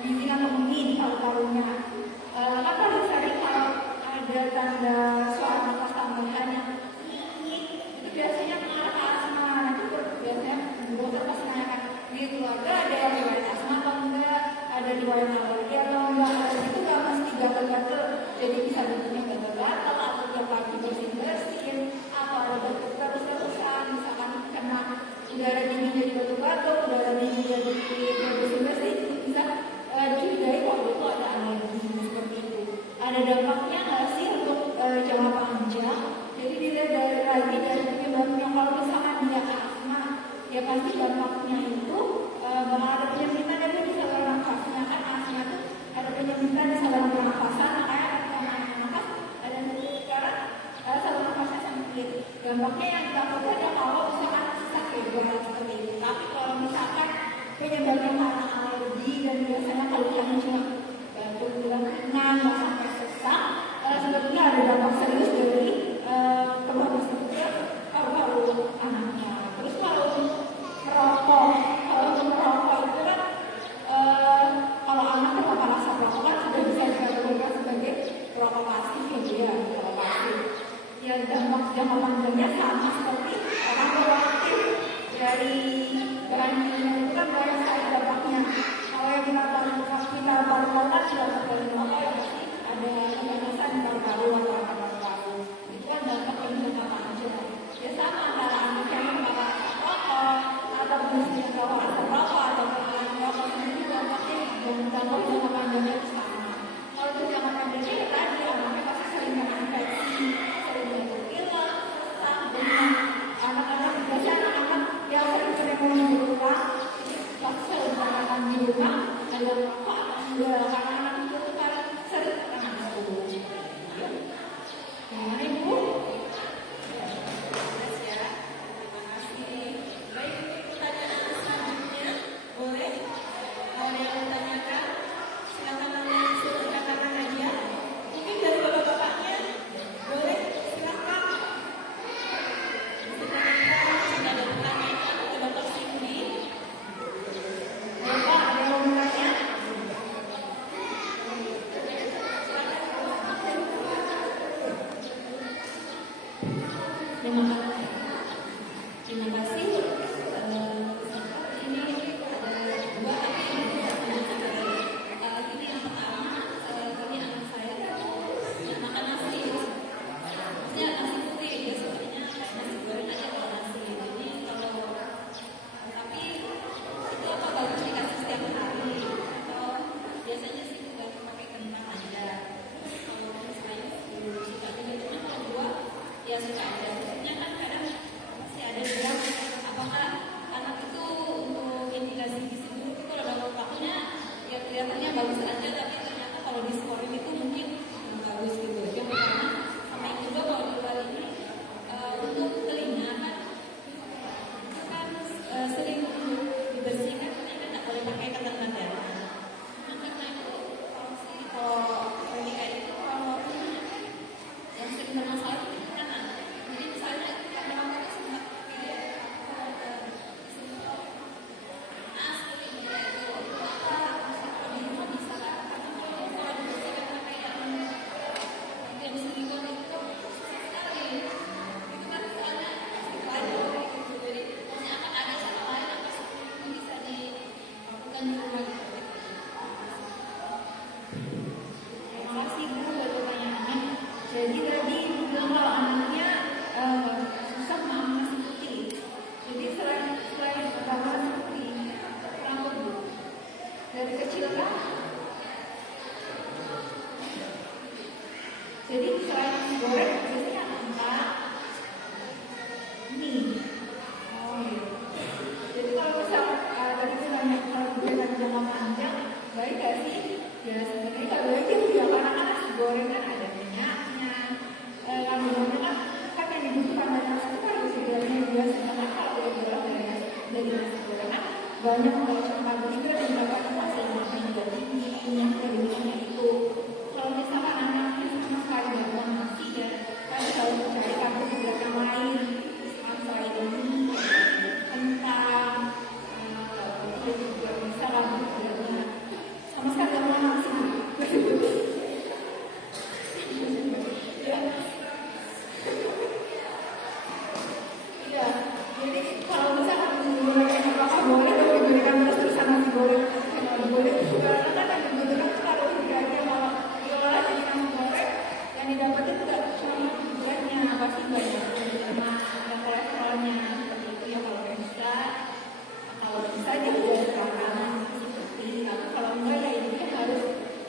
wheezing atau menggigil di paru-parunya, kan paling sering kalau ada tanda suara nafas tambahan yang itu biasanya mengarah ke asma. Itu biasanya dokter pasti nanyakan di keluarga ada yang riwayat asma atau enggak, ada riwayat alergi atau enggak. Alergi itu nggak mesti gatal-gatal, jadi bisa bentuknya gatal-gatal atau tiap pagi bersin-bersin atau ada batuk terus-terusan, misalkan kena udara dingin jadi batuk-batuk, udara dingin jadi bersin-bersin, bisa dicurigai kalau itu ada alergi seperti itu. Ada dampaknya nggak sih untuk jangka panjang? Jadi dilihat dari penyebabnya. Kalau misalkan dia asma, ya pasti dampaknya itu bakal ada penyempitan dari saluran nafasnya. Kan asma itu ada penyempitan di saluran pernafasan, makanya ketika nafas ada sekarang saluran nafasnya sempit. Dampaknya yang ditakutkan ya kalau misalkan sesak bebas seperti itu. Tapi kalau misalkan penyebabnya karena alergi dan biasanya keluhannya cuma batuk pilek ringan, nggak sampai sesak, sebetulnya ada dampak serius dari keluhan tersebut paru-paru anaknya. Terus kalau merokok itu kan kalau anak tanpa rasa merokok kan sudah bisa dikategorikan sebagai perokok pasif ya dia perokok pasif. Ya dampak jangka panjangnya sama seperti orang perokok aktif. Dari bahan kimia itu kan banyak sekali dampaknya. Kalau yang kita paru-paru kan sudah terkait merokok ya pasti ada keganasan di paru-paru atau paru-paru. Itu kan dampak yang jangka panjang. Ya sama antara anak yang tanpa rasa rokok atau misalnya kalau rasa rokok atau kenalan rokok itu dampaknya dan dampak jangka panjangnya itu sama. Kalau itu jangka panjangnya ya tadi anaknya pasti sering kena infeksi, sering batuk pilek, sesak, demam. Anak-anak biasanya anak-anak yang sering pneumonia berulang, pasti sering merasakan di rumah ada rokok atau enggak. Karena anak itu tuh kan sering kena flu. kalau anaknya susah makan nasi putih. Jadi selain makan nasi putih, kurang lebih dari kecil kan. Jadi selain nasi goreng biasanya makan mie. Oh iya. Jadi kalau misal tadi misalnya kalau dengan jangka panjang, baik gak sih? Ya sebenarnya kalau baik ya karena kan nasi goreng kan ada minyaknya. Kalau minyaknya kan yang dibutuhkan dari nasi itu kan harus sebenarnya biasanya kan kalau kita jual dari nasi goreng kan banyak karbohidrat dan dapat masih makan juga tinggi minyak dari minyaknya itu. Kalau misalkan anaknya sama sekali nggak mau nasi ya, kan selalu mencari karbohidrat yang lain. Selain ini kentang, terus juga bisa karbohidratnya sama sekali nggak mau nasi. Ya. Iya, jadi kalau misalkan menggunakan apakah boleh dong diberikan terus-terusan nasi goreng? Kalau boleh, karena kan yang dibutuhkan karbohidratnya kalau diolah jadi nasi goreng, yang didapatin nggak cuma karbohidratnya, pasti banyak lemak dan kolesterolnya. Seperti itu ya kalau bisa jadi makanan seperti itu. Kalau enggak ya ini harus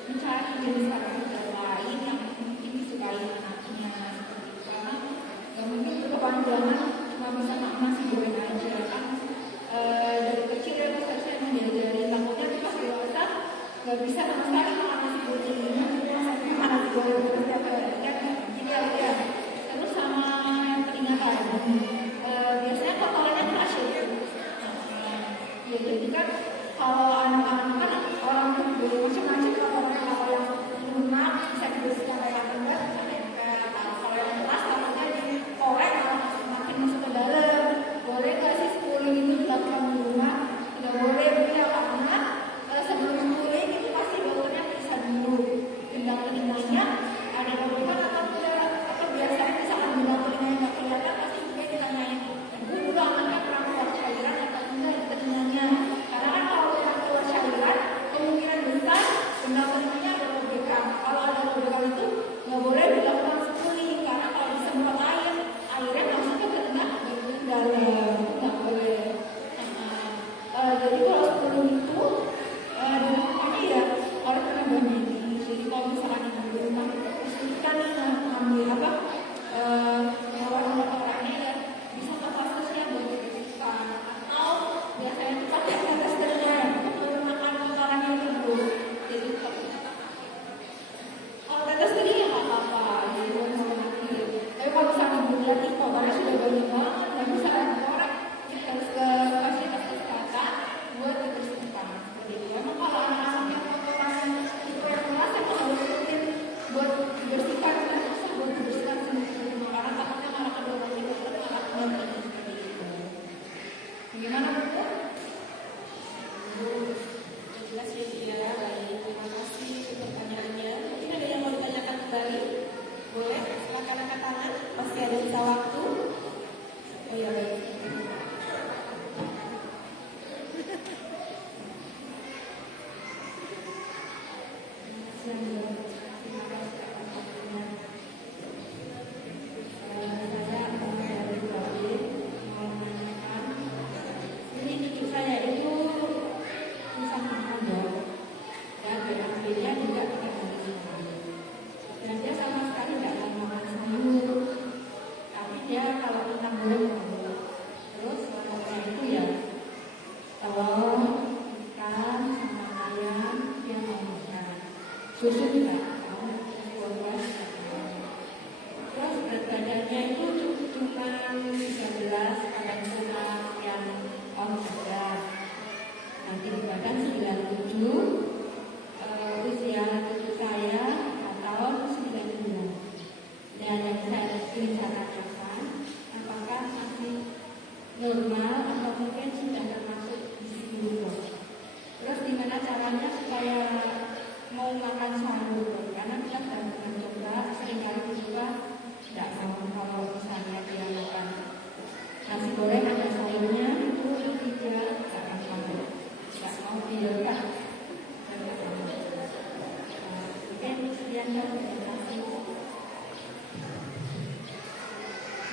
mencari jenis karbohidrat lain yang mungkin disukai anaknya seperti itu. Karena nggak mungkin berkepanjangan cuma bisa makan nasi goreng aja kan. Dari kecil ya saya mengajari takutnya kita pas dewasa nggak bisa sama sekali makan nasi putih. Maksudnya makan nasi goreng terus tiap hari. Jadi ya terus sama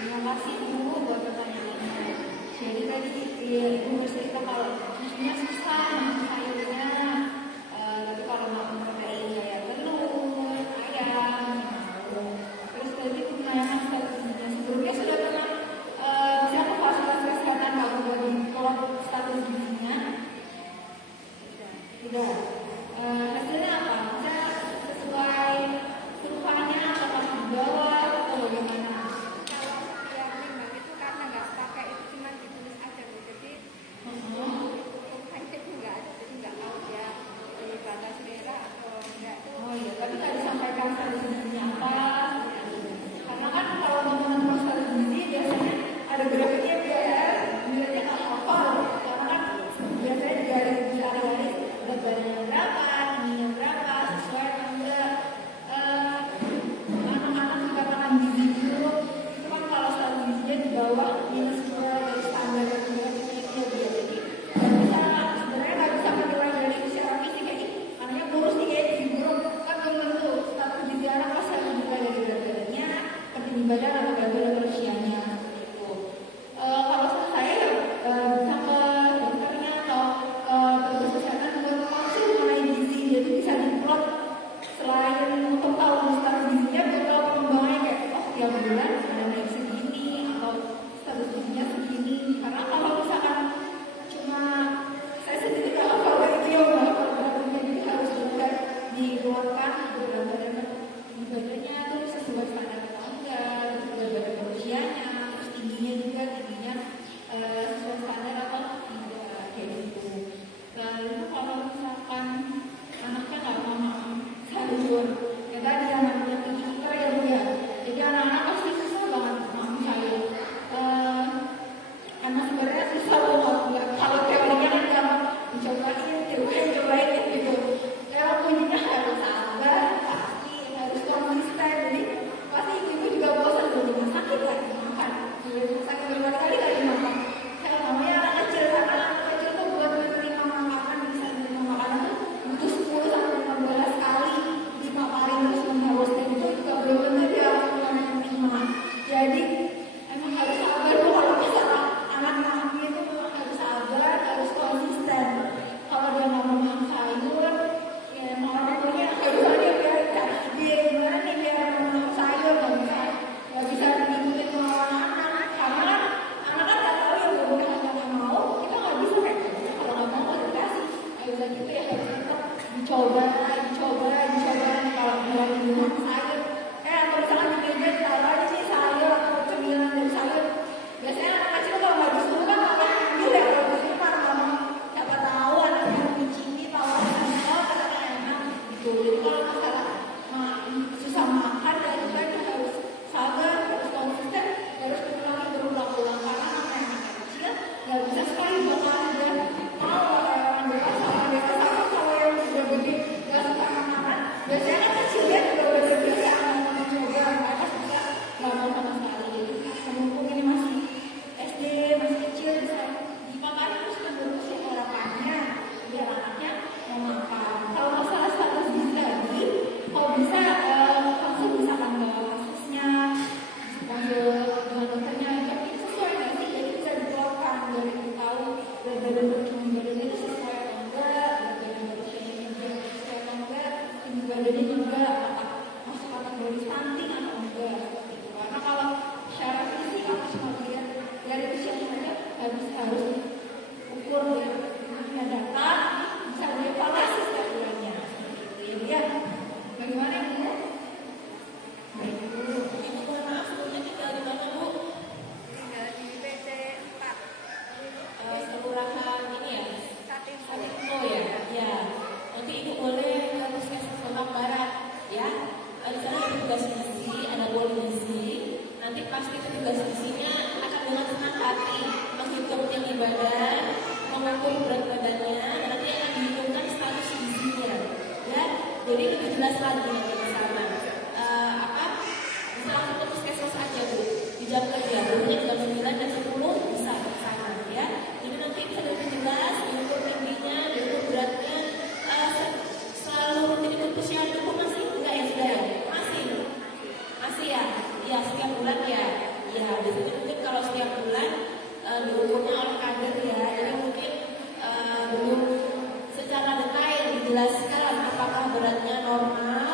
Terima kasih Bu buat pertanyaannya. Jadi tadi Ibu bercerita kalau susunya susah makan sayurnya, tapi kalau makan protein kayak telur, ayam, mau. Terus tadi pertanyaan statusnya sebelumnya sudah pernah siapa fasilitas kesehatan Pak Bu di kolom status gizinya? Tidak. Hasilnya apa? Saya sesuai kurvanya atau di bawah atau bagaimana? Kalau yang memang itu karena nggak pakai itu cuma ditulis aja Bu. Jadi komprehensif nggak ada, jadi nggak tahu dia di batas selera atau enggak itu. Oh iya, tapi nggak disampaikan status gizinya apa? Karena kan kalau teman-teman status gizi biasanya ada grafiknya biar nilainya nggak hafal. Karena kan biasanya dari hari-hari berat badannya berapa, tingginya berapa, sesuai atau enggak. Anak-anak juga makan gizi buruk itu kan kalau status gizinya di bawah -2 dari standar yang grafiknya itu dia. Jadi nggak bisa, sebenarnya nggak bisa menilai dari secara fisik kayak ini. Anaknya kurus nih kayak gizi buruk kan belum tentu. Status gizi anak pasti harus dinilai dari berat badannya, tinggi badan atau berat badan usianya seperti itu. Kalau saya bisa ke dokternya atau petugas kesehatan buat konsul mengenai gizi, jadi bisa diplot selain untuk tahu status gizinya, buat tahu perkembangannya kayak tiap bulan ada naik segini atau status gizinya segini. Karena kalau misalkan cuma saya sendiri nggak hafal kayak gitu ya Mbak, kalau beratnya jadi harus juga dikeluarkan berat badannya terus sesuai standar atau enggak, terus berat badan usianya, terus tingginya juga sesuai standar atau tidak kayak gitu. Lalu kalau misalkan anaknya nggak mau makan sayur, ya tadi yang namanya pinter ya Bu ya. Jadi anak-anak pasti susah banget makan sayur. Emang sebenarnya susah banget kalau teorinya kan gampang cobain gitu. Kalau punya harus sabar, pasti harus konsisten. Jadi pasti ibu juga bosan di rumah sakit kan makan. Di rumah sakit berkali-kali kali makan. Saya namanya anak kecil, karena anak kecil tuh buat menerima makanan, bisa menerima makanan tuh butuh 10 sampai 15 kali dipaparin terus menerus, dan itu juga belum tentu dia akan menerima. Jadi emang harus sabar tuh kalau misalnya anak-anaknya itu memang harus sabar, harus konsisten. Kalau dia nggak mau makan sayur, ya mau orang tuanya harus dia biar cari ide gimana nih biar mau makan sayur, nggak bisa diikutin sama anak-anak. Karena anak kan nggak tahu ya udah nggak mau, kita nggak bisa kayak gitu. Kalau nggak mau nggak dikasih, nggak bisa gitu ya, harus tetap dicoba. Kalau bilang di rumah sayur, atau misalkan di meja ditaruh aja nih sayur atau cemilan dari sayur. Biasanya anak kecil kalau nggak disuruh kan malah ambil ya, kalau disuruh malah nggak mau. Siapa tahu anaknya mencicipi tawaran, katanya enak gitu. Jadi kalau masalah susah makan, dan juga itu harus sabar, harus konsisten, harus berulang-ulang. Karena anak kecil nggak bisa sekali bakal dia mau orang dewasa. Orang dewasa sama kalau yang sudah gede nggak suka makan, biasanya kan kecil dia juga udah terbiasa mencoba, mereka suka nggak mau sama sekali. Jadi mumpung ini masih SD, masih kecil, bisa dipakai terus menerus ya harapannya biar anaknya mau makan. Kalau masalah status gizi tadi, kalau bisa langsung misalkan ke kasusnya, konsul dengan dokternya, tapi sesuai nggak sih? Jadi bisa dikeluarkan dari tahu berat badannya itu sesuai atau enggak, berat badan usianya juga sesuai atau enggak, tinggi badannya juga apakah masuk kategori stunting atau enggak, seperti itu. Karena kalau secara fisik apa cuma dilihat dari usianya saja harus ukur ya, punya data, bisa dievaluasi setiap bulannya seperti itu ya. Bagaimana Bu? Baik Bu. Ibu mohon maaf, sebelumnya tinggal di mana Bu? Tinggal di PC 4 Kelurahan ini ya? Satimpo. Oh ya, ya. Nanti Ibu boleh ke Puskesmas Lebak Barat, ya. Di sana ada petugas gizi, ada polisi. Nanti pasti petugas gizinya akan dengan senang hati menghitung tinggi badan, mengukur berat badannya, dan nanti akan dihitungkan status gizinya, ya. Jadi lebih jelas lagi nanti di sana. Bisa langsung ke Puskesmas aja Bu, di jam kerja, biasanya jam 9 dan 10 bisa ke sana, ya. Jadi nanti bisa lebih jelas diukur tingginya, diukur beratnya. Selalu rutin ikut posyandu Bu masih enggak ya sudah ya? Masih ya? Iya setiap bulan ya. Iya, biasanya diukurnya oleh kader ya. Jadi mungkin belum secara detail dijelaskan apakah beratnya normal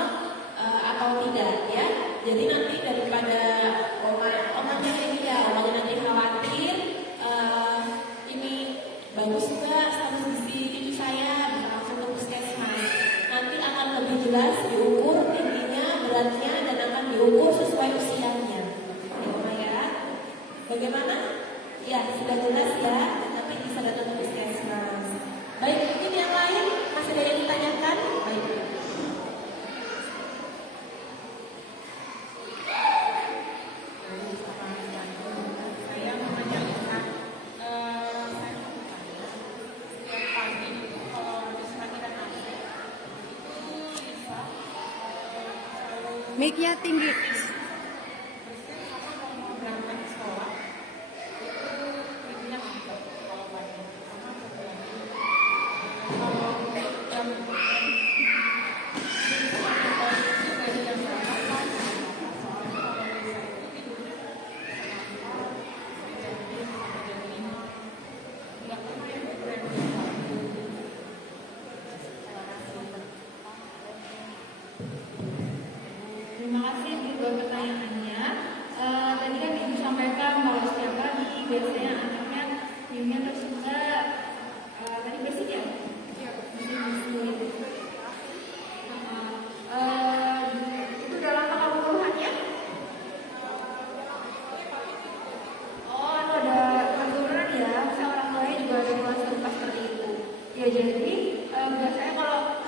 atau tidak ya. Jadi nanti daripada omanya ini ya, omanya nanti khawatir ini bagus nggak status gizi cucu saya, bisa langsung ke puskesmas. Nanti akan lebih jelas diukur tingginya, beratnya, dan akan diukur sesuai usianya. Ya, Oma ya. Bagaimana? Ya, sudah jelas ya. Nanti bisa datang ke puskesmas. Baik, mungkin yang lain masih ada yang ditanyakan? Baik. Saya mau nanya Ustaz, saya mau tanya, setiap pagi itu kalau habis matikan AC itu bisa selalu Mic-nya tinggi. bersih sama kalau mau berangkat ke sekolah itu minyak gitu kalau pagi sama setelah kalau jam dari jam berapa soalnya kalau bisa itu tidurnya nggak pernah yang berani. Terima kasih Ibu buat pertanyaannya. Tadi kan Ibu sampaikan kalau setiap pagi biasanya anaknya minumnya terus enggak tadi basic ya? Iya, basic. Itu dalam angka puluhannya? Oh, itu ada penurunan ya. Misalnya orang tuanya juga ada kelas seperti itu. Ya jadi biasanya kalau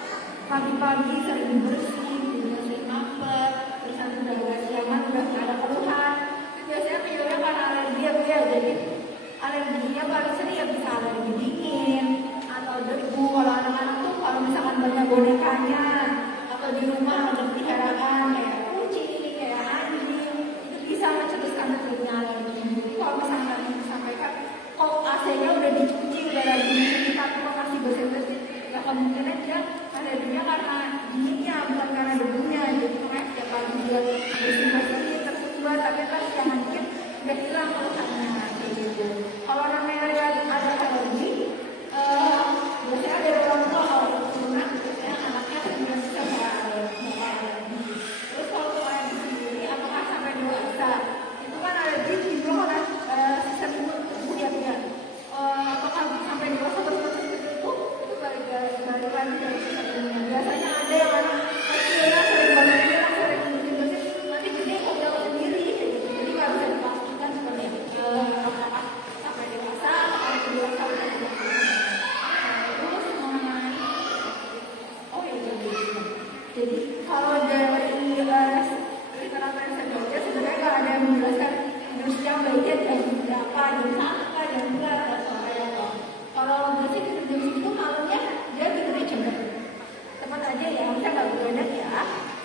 pagi-pagi sering bersih, juga sering mampet, terus nanti udah agak siangan, udah nggak ada keluhan. Itu biasanya penyebabnya karena alergi ya Bu ya. Jadi alerginya paling sering ya bisa alergi dingin atau debu. Kalau anak-anak tuh kalau misalkan banyak bonekanya atau di rumah ada peliharaan kayak kucing, kayak anjing, itu bisa mencetuskan terjadinya alergi. Jadi kalau misalkan tadi disampaikan, kok AC-nya udah dicuci, udah lagi kita kok masih bersih-bersih, ya kemungkinan dia alerginya karena dinginnya bukan karena debunya. Jadi makanya setiap pagi dia bersih-bersih tersumbat, tapi kan siangan dikit udah hilang keluhannya kayak gitu. Kalau namanya ada alergi, biasanya dari orang tua kalau keturunan biasanya anaknya kemudian bisa alergi. Terus kalau alergi sendiri, apakah sampai dewasa? Itu kan alergi timbul oleh sistem imun tubuh ya kan. Apakah sampai dewasa berproses seperti itu balik lagi dari sistem imunnya. Biasanya ada yang anak kecilnya sering banget bilang sering bersih-bersih, nanti gede kok jauh sendiri kayak gitu. Jadi nggak bisa dipastikan seperti itu. Apakah sampai dewasa, apakah dewasa udah terus mengenai oh ya jadi kalau dari literatur yang saya baca sebenarnya nggak ada yang menjelaskan usia baiknya jam berapa, jam satu, jam 2 atau sore atau kalau bersih di jam segitu malamnya dia tidurnya cepet tepat aja ya, saya nggak begadang ya.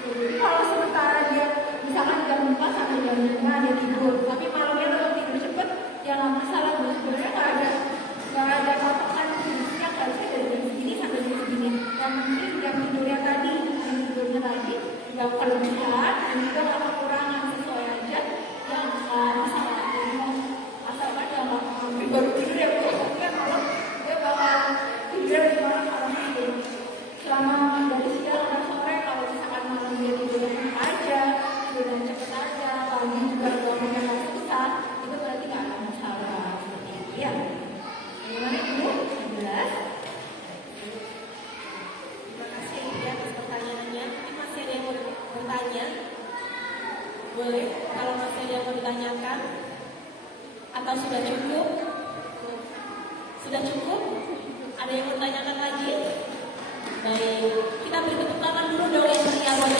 Jadi kalau sementara dia misalkan jam 4 sampai jam 5 dia tidur, tapi malamnya tetap tidur cepet, ya nggak masalah. Sebenarnya nggak ada patokan usia harusnya dari jam segini sampai jam segini. Yang penting jam tidurnya tadi, jam tidurnya tadi nggak kelebihan dan juga nggak kekurangan, sesuai aja yang masalah. Jadi asalkan yang nggak baru tidur ya Bu, tapi kan malam dia bakal tidur di mana kalau tidur selama dari siang sampai sore. Kalau misalkan malam dia tidurnya aja, tidurnya cepet aja, pagi juga bangunnya nggak susah, itu berarti nggak ada masalah seperti itu ya. Bagaimana Ibu? Jelas? Terima kasih ya atas pertanyaannya. Mungkin masih ada yang mau bertanya? Boleh, kalau masih ada yang mau ditanyakan? Atau sudah cukup? Sudah cukup? Ada yang mau ditanyakan lagi? Baik, kita beri tepuk tangan dulu dong yang meriah buat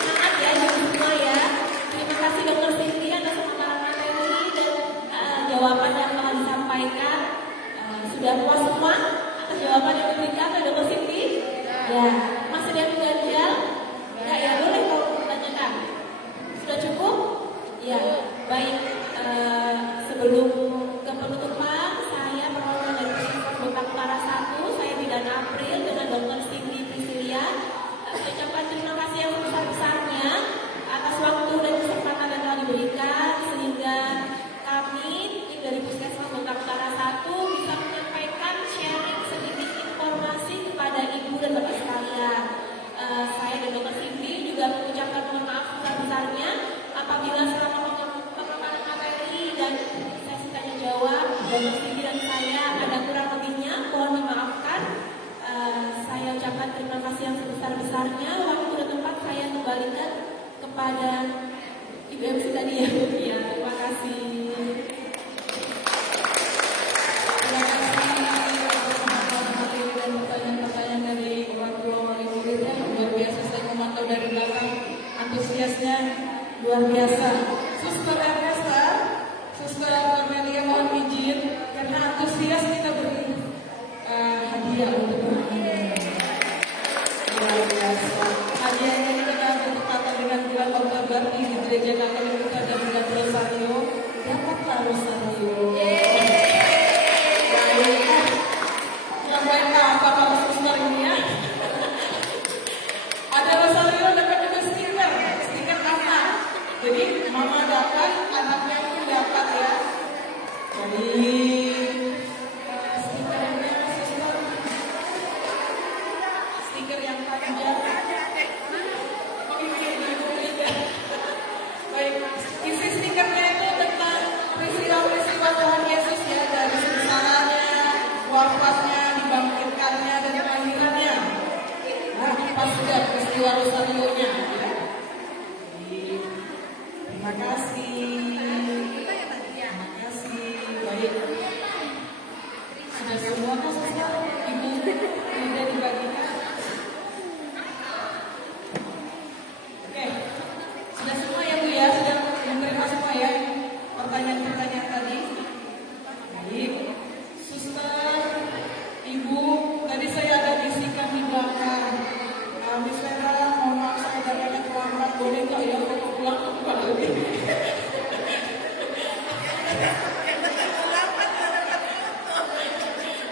semangat ya ibu semua ya. Terima kasih Dokter Cindy atas pemaparan materi dan jawaban yang telah disampaikan. Sudah puas semua atas jawaban yang diberikan oleh Dokter Cindy? Ya, masih ada yang mengganjal? Ya, boleh kalau ditanyakan. Sudah cukup? Ya, baik. Sebelum ke penutupan, saya perwakilan dari Kota Utara 1, saya Bidan April dengan Dokter Cindy Priscilia mengucapkan terima kasih yang sebesar-besarnya atas waktu dan kesempatan yang telah diberikan sehingga Dr. Cindy dan saya ada kurang lebihnya, mohon dimaafkan. Saya ucapkan terima kasih yang sebesar-besarnya. Waktu dan tempat saya kembalikan kepada Ibu MC tadi ya. Ya, terima kasih. Terima kasih atas pemaparan materi dan pertanyaan-pertanyaan dari orang tua murid-muridnya. Luar biasa, saya memantau dari belakang antusiasnya luar biasa. Suster Ernesta, Suster Cornelia mohon izin karena antusias kita beri hadiah untuk teman-teman. Luar biasa. Hadiah ini kita bertepatan dengan bulan Oktober di Gereja Katolik Putra dan Bulan Rosario. Dapatlah Rosario. Yang baik apa kalau suster ini ya? Ada Rosario dapat juga stiker anak. Jadi mama dapat, anaknya pun dapat ya. Jadi stikernya suster, stiker yang panjang. Oh ini ya. Baik, isi stikernya itu tentang peristiwa-peristiwa Tuhan Yesus ya, dari sengsaranya, wafatnya, dibangkitkannya, dan kelahirannya. Nah, pas sudah peristiwa Rosario-nya ya. Terima kasih. Terima kasih. Baik. Sudah semua kan suster? Ibu sudah dibagikan. Oke. Sudah semua ya Bu ya? Sudah menerima semua ya pertanyaan-pertanyaan tadi? Baik. Suster, Ibu, tadi saya ada bisikan di belakang. Miss Vera, mohon maaf saya banyak terlambat. Boleh nggak ya aku pulang kembali?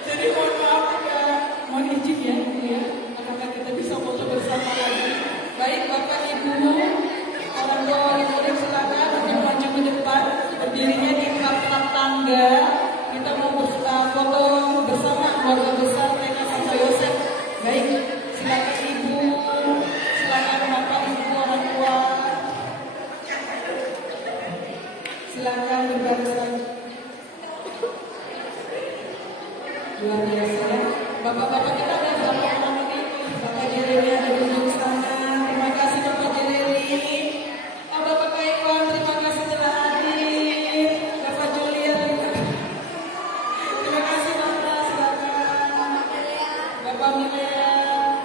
Jadi mohon maaf ya, mohon izin ya Ibu ya. Apakah kita bisa foto bersama lagi? Baik Bapak Ibu, orang tua murid silakan untuk maju ke depan. Berdirinya di atap tangga. Kita mau foto bersama keluarga besar TK Santo Yosef. Baik, silakan Ibu, silakan Bapak Ibu orang tua. Silakan berbaris lagi. Luar biasa ya. Bapak-bapak kita ada berapa orang ini? Bapak Jeremy ada di sana. Terima kasih Bapak Jeremy. Bapak Iwan, terima kasih telah hadir. Bapak Julia, terima kasih Bapak. Silakan. Bapak Milea,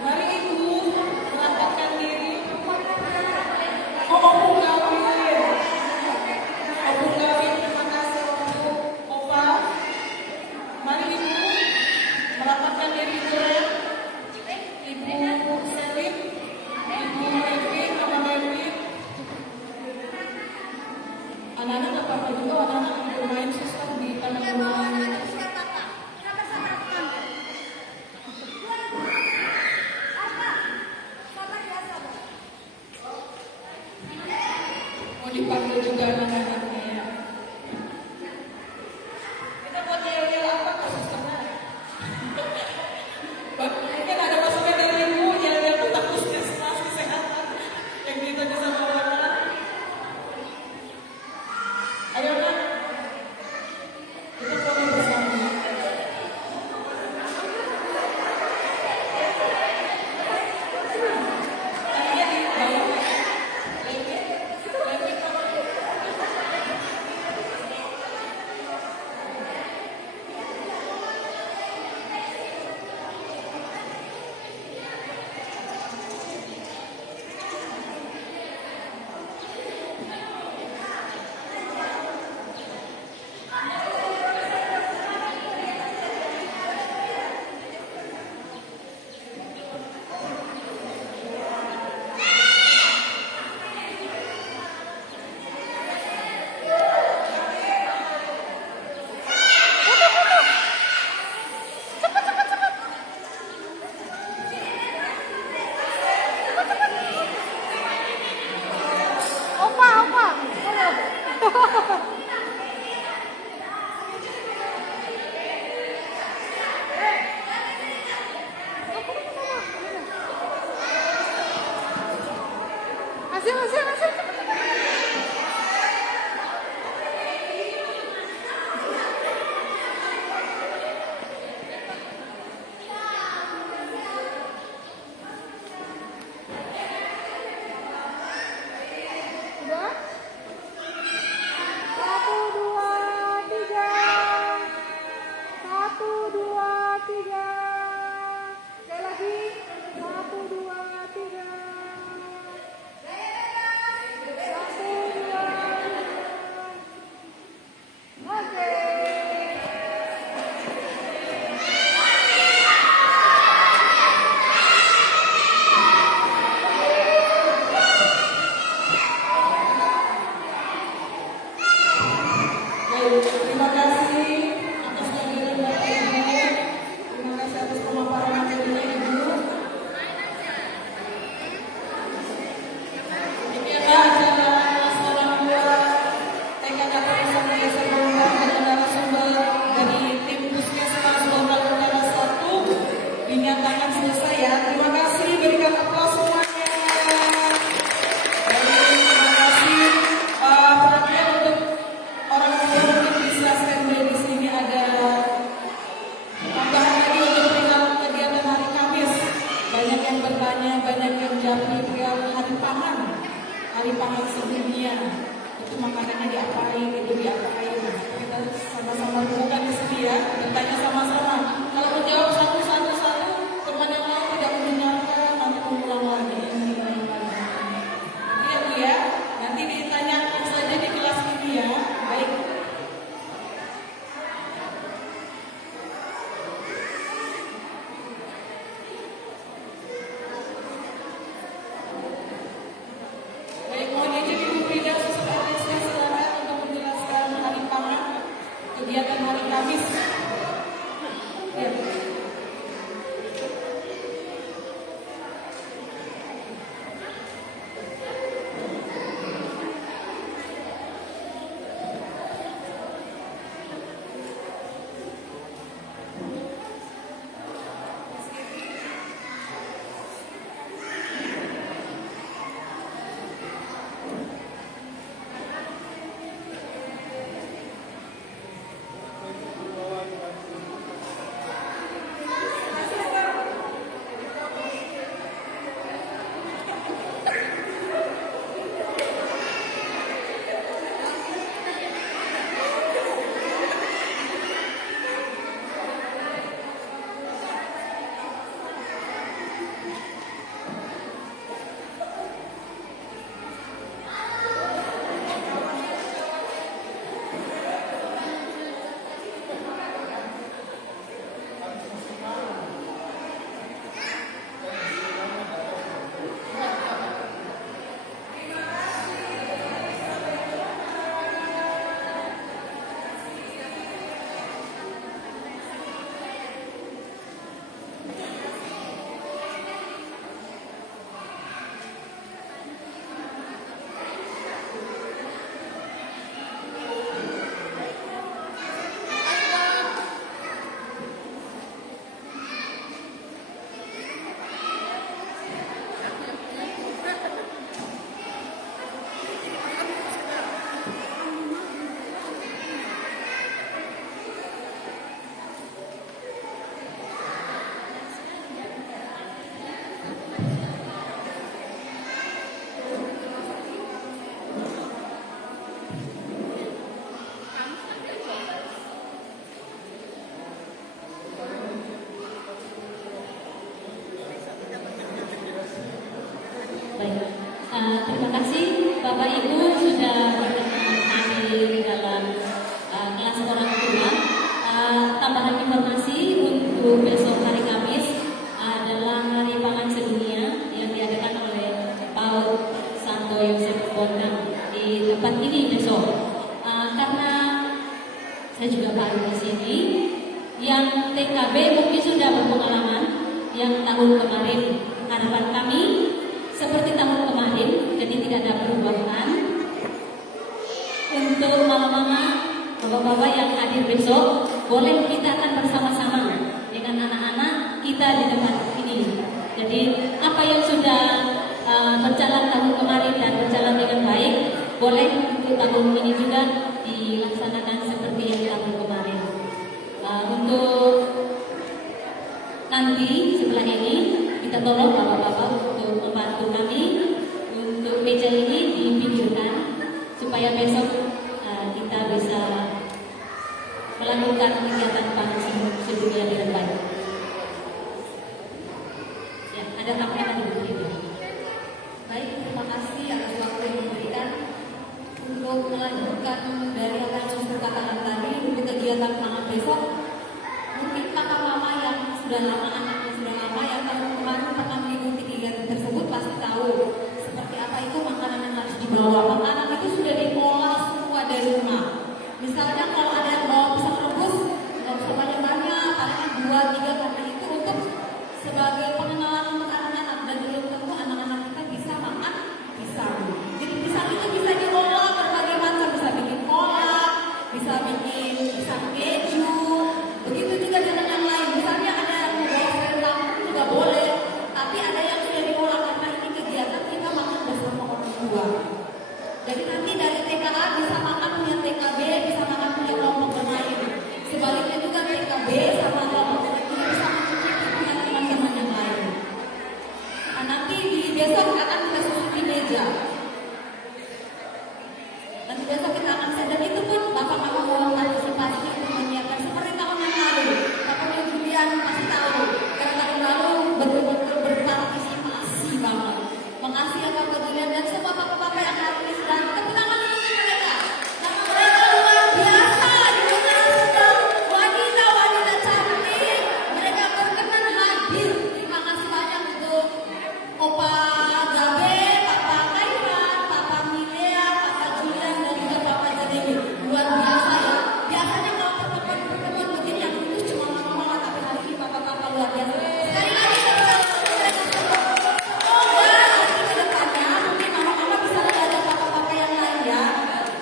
mari Ibu merapatkan diri. Om Gawin, terima kasih Om Opa. Mari Ibu merapatkan diri Ibu Ren, Ibu Selim, Ibu Revi, Mama Revi. Anak-anak nggak apa-apa juga, anak-anak bermain suster di tanah rumah. Mau dipanggil juga anak-anaknya ya. Kita mau yel-yel apa kok susternya? Mungkin ada masukan dari Ibu yel-yel tentang puskesmas kesehatan yang kita bisa bawakan. Ayo Nak, kita foto bersama. Tangannya di bawah. Lempit Pak. Terima kasih atas kehadiran Bapak Ibu. Terima kasih atas pemaparan materinya Ibu. Demikianlah acara kelas orang tua TKKP Sampai Sebelumnya dengan narasumber dari tim Puskesmas Lokal Utara 1 dinyatakan selesai ya. Terima kasih, berikan aplaus semuanya. Terima kasih. Perhatian untuk orang tua mungkin bisa standby di sini, ada tambahan lagi untuk perihal kegiatan hari Kamis. Banyak yang bertanya, banyak yang japri perihal hari pangan sedunia. Itu makanannya diapain, itu diapain. Kita sama-sama bukan di sini ya, bertanya sama-sama. Kalau menjawab satu-satu, teman yang lain tidak mendengarkan, nanti mengulang lagi. Iya Bu ya, nanti ditanyakan saja di kelas ini ya. Baik. Baik, mohon izin Ibu Frida Suspendisi silakan untuk menjelaskan hari pangan, kegiatan hari Kamis. Ya. Terima kasih Bapak Ibu sudah hadir dalam kelas orang tua. Tambahan informasi untuk besok hari Kamis adalah Hari Pangan Sedunia yang diadakan oleh PAUD Santo Yosef Bonang di tempat ini besok. Karena saya juga baru di sini, yang TKB mungkin sudah berpengalaman yang tahun kemarin. Harapan kami seperti tahun kemarin, jadi tidak ada perubahan. Untuk mama-mama, bapak-bapak yang hadir besok, boleh kita akan bersama-sama dengan anak-anak kita di tempat ini. Jadi apa yang sudah berjalan tahun kemarin dan berjalan dengan baik, boleh untuk tahun ini juga dilaksanakan seperti yang tahun kemarin. Untuk nanti sebelah ini kita tolong bapak-bapak untuk membantu kami untuk meja ini dipinggirkan supaya besok kita bisa melakukan kegiatan panasi sedunia dengan baik. Ya, ada tambahan Ibu Ibu. Baik, terima kasih atas waktu yang diberikan untuk melanjutkan dari apa yang sudah katakan tadi untuk kegiatan malam besok. Mungkin kakak mama yang sudah lama, anaknya sudah lama yang tahun kemarin pernah mengikuti kegiatan tersebut pasti tahu seperti apa itu makanan yang harus dibawa. Makanan itu sudah diolah semua dari rumah. Misalnya kalau ada yang bawa pisang rebus, nggak usah banyak-banyak, paling 2-3 karena itu untuk sebagai pengenalan untuk anak-anak dan belum tentu anak-anak kita bisa makan pisang. Jadi pisang itu bisa diolah berbagai macam, bisa bikin kolak, bisa bikin pisang keju, begitu juga dengan yang lain. Misalnya ada yang mau bawa selendang juga boleh, tapi ada yang sudah diolah karena ini kegiatan kita makan bersama orang tua. Jadi nanti dari TKA bisa makan punya TKB, bisa makan punya kelompok bermain. Sebaliknya juga TKB sama kelompok bermain bisa mencicipi punya teman-teman yang lain. Nah, nanti di besok akan kita susun di meja. Nanti besok kita akan sedang itu pun Bapak Mama mau partisipasi untuk menyiapkan seperti tahun yang lalu. Bapak Julian pasti tahu, karena tahun lalu betul-betul berpartisipasi banget. Makasih ya Bapak Julian dan semua bapak-bapak yang hari ini sudah tepuk tangan untuk mereka. Karena mereka luar biasa, di mana sedang wanita-wanita cantik, mereka berkenan hadir. Terima kasih banyak untuk Opa Gabe, Papa Kairan, Papa Milea, Papa Julian dan juga Papa Jadewi. Luar biasa ya. Biasanya kalau pertemuan begini yang lulus cuma mama-mama, tapi hari ini Papa-Papa luar biasa. Sekali lagi kita semoga nanti ke depannya mungkin mama-mama bisa ada papa-papa yang lain ya.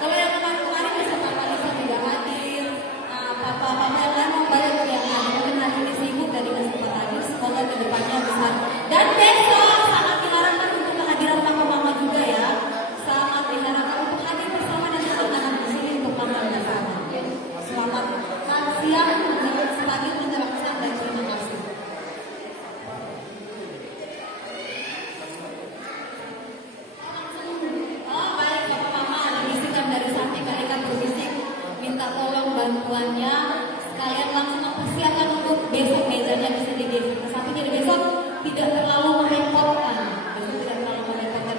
Kalau yang kemarin-kemarin bisa Papa Lisa juga hadir. Papa-papa yang lain mau balik ke yang lain. Mungkin hari ini sibuk dari kesempatan hadir. Semoga ke depannya bisa. Dan besok sangat diharapkan untuk kehadiran mama-mama juga ya. Sangat diharapkan untuk hadir bersama dan anak-anak di sini untuk makan bersama. Selamat siang, pagi, menjelang siang dan terima kasih. Oh baik Bapak Mama, ada bisikan dari samping Kak Eka berbisik minta tolong bantuannya sekalian langsung mempersiapkan untuk besok mejanya bisa digeser ke samping jadi besok tidak terlalu merepotkan. Besok tidak terlalu merepotkan.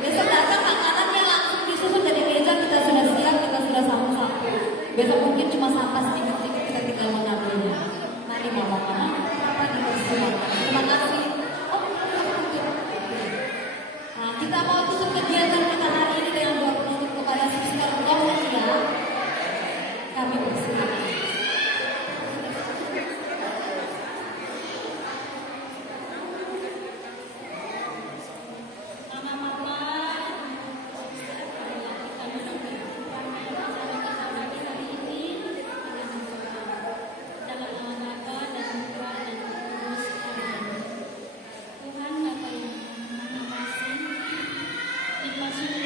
Besok datang makanannya langsung disusun dari meja, kita sudah siap, kita sudah sapu-sapu. Besok mungkin cuma sampah sedikit-sedikit kita tinggal mengambilnya. Mari Bapak Mama, apa dipersilakan. Terima kasih. Nah, kita mau tutup kegiatan kita hari ini dengan doa penutup kepada Sister Gloria. Kami persilakan. Tuhan Bapa yang Maha Pengasih, limpah syukur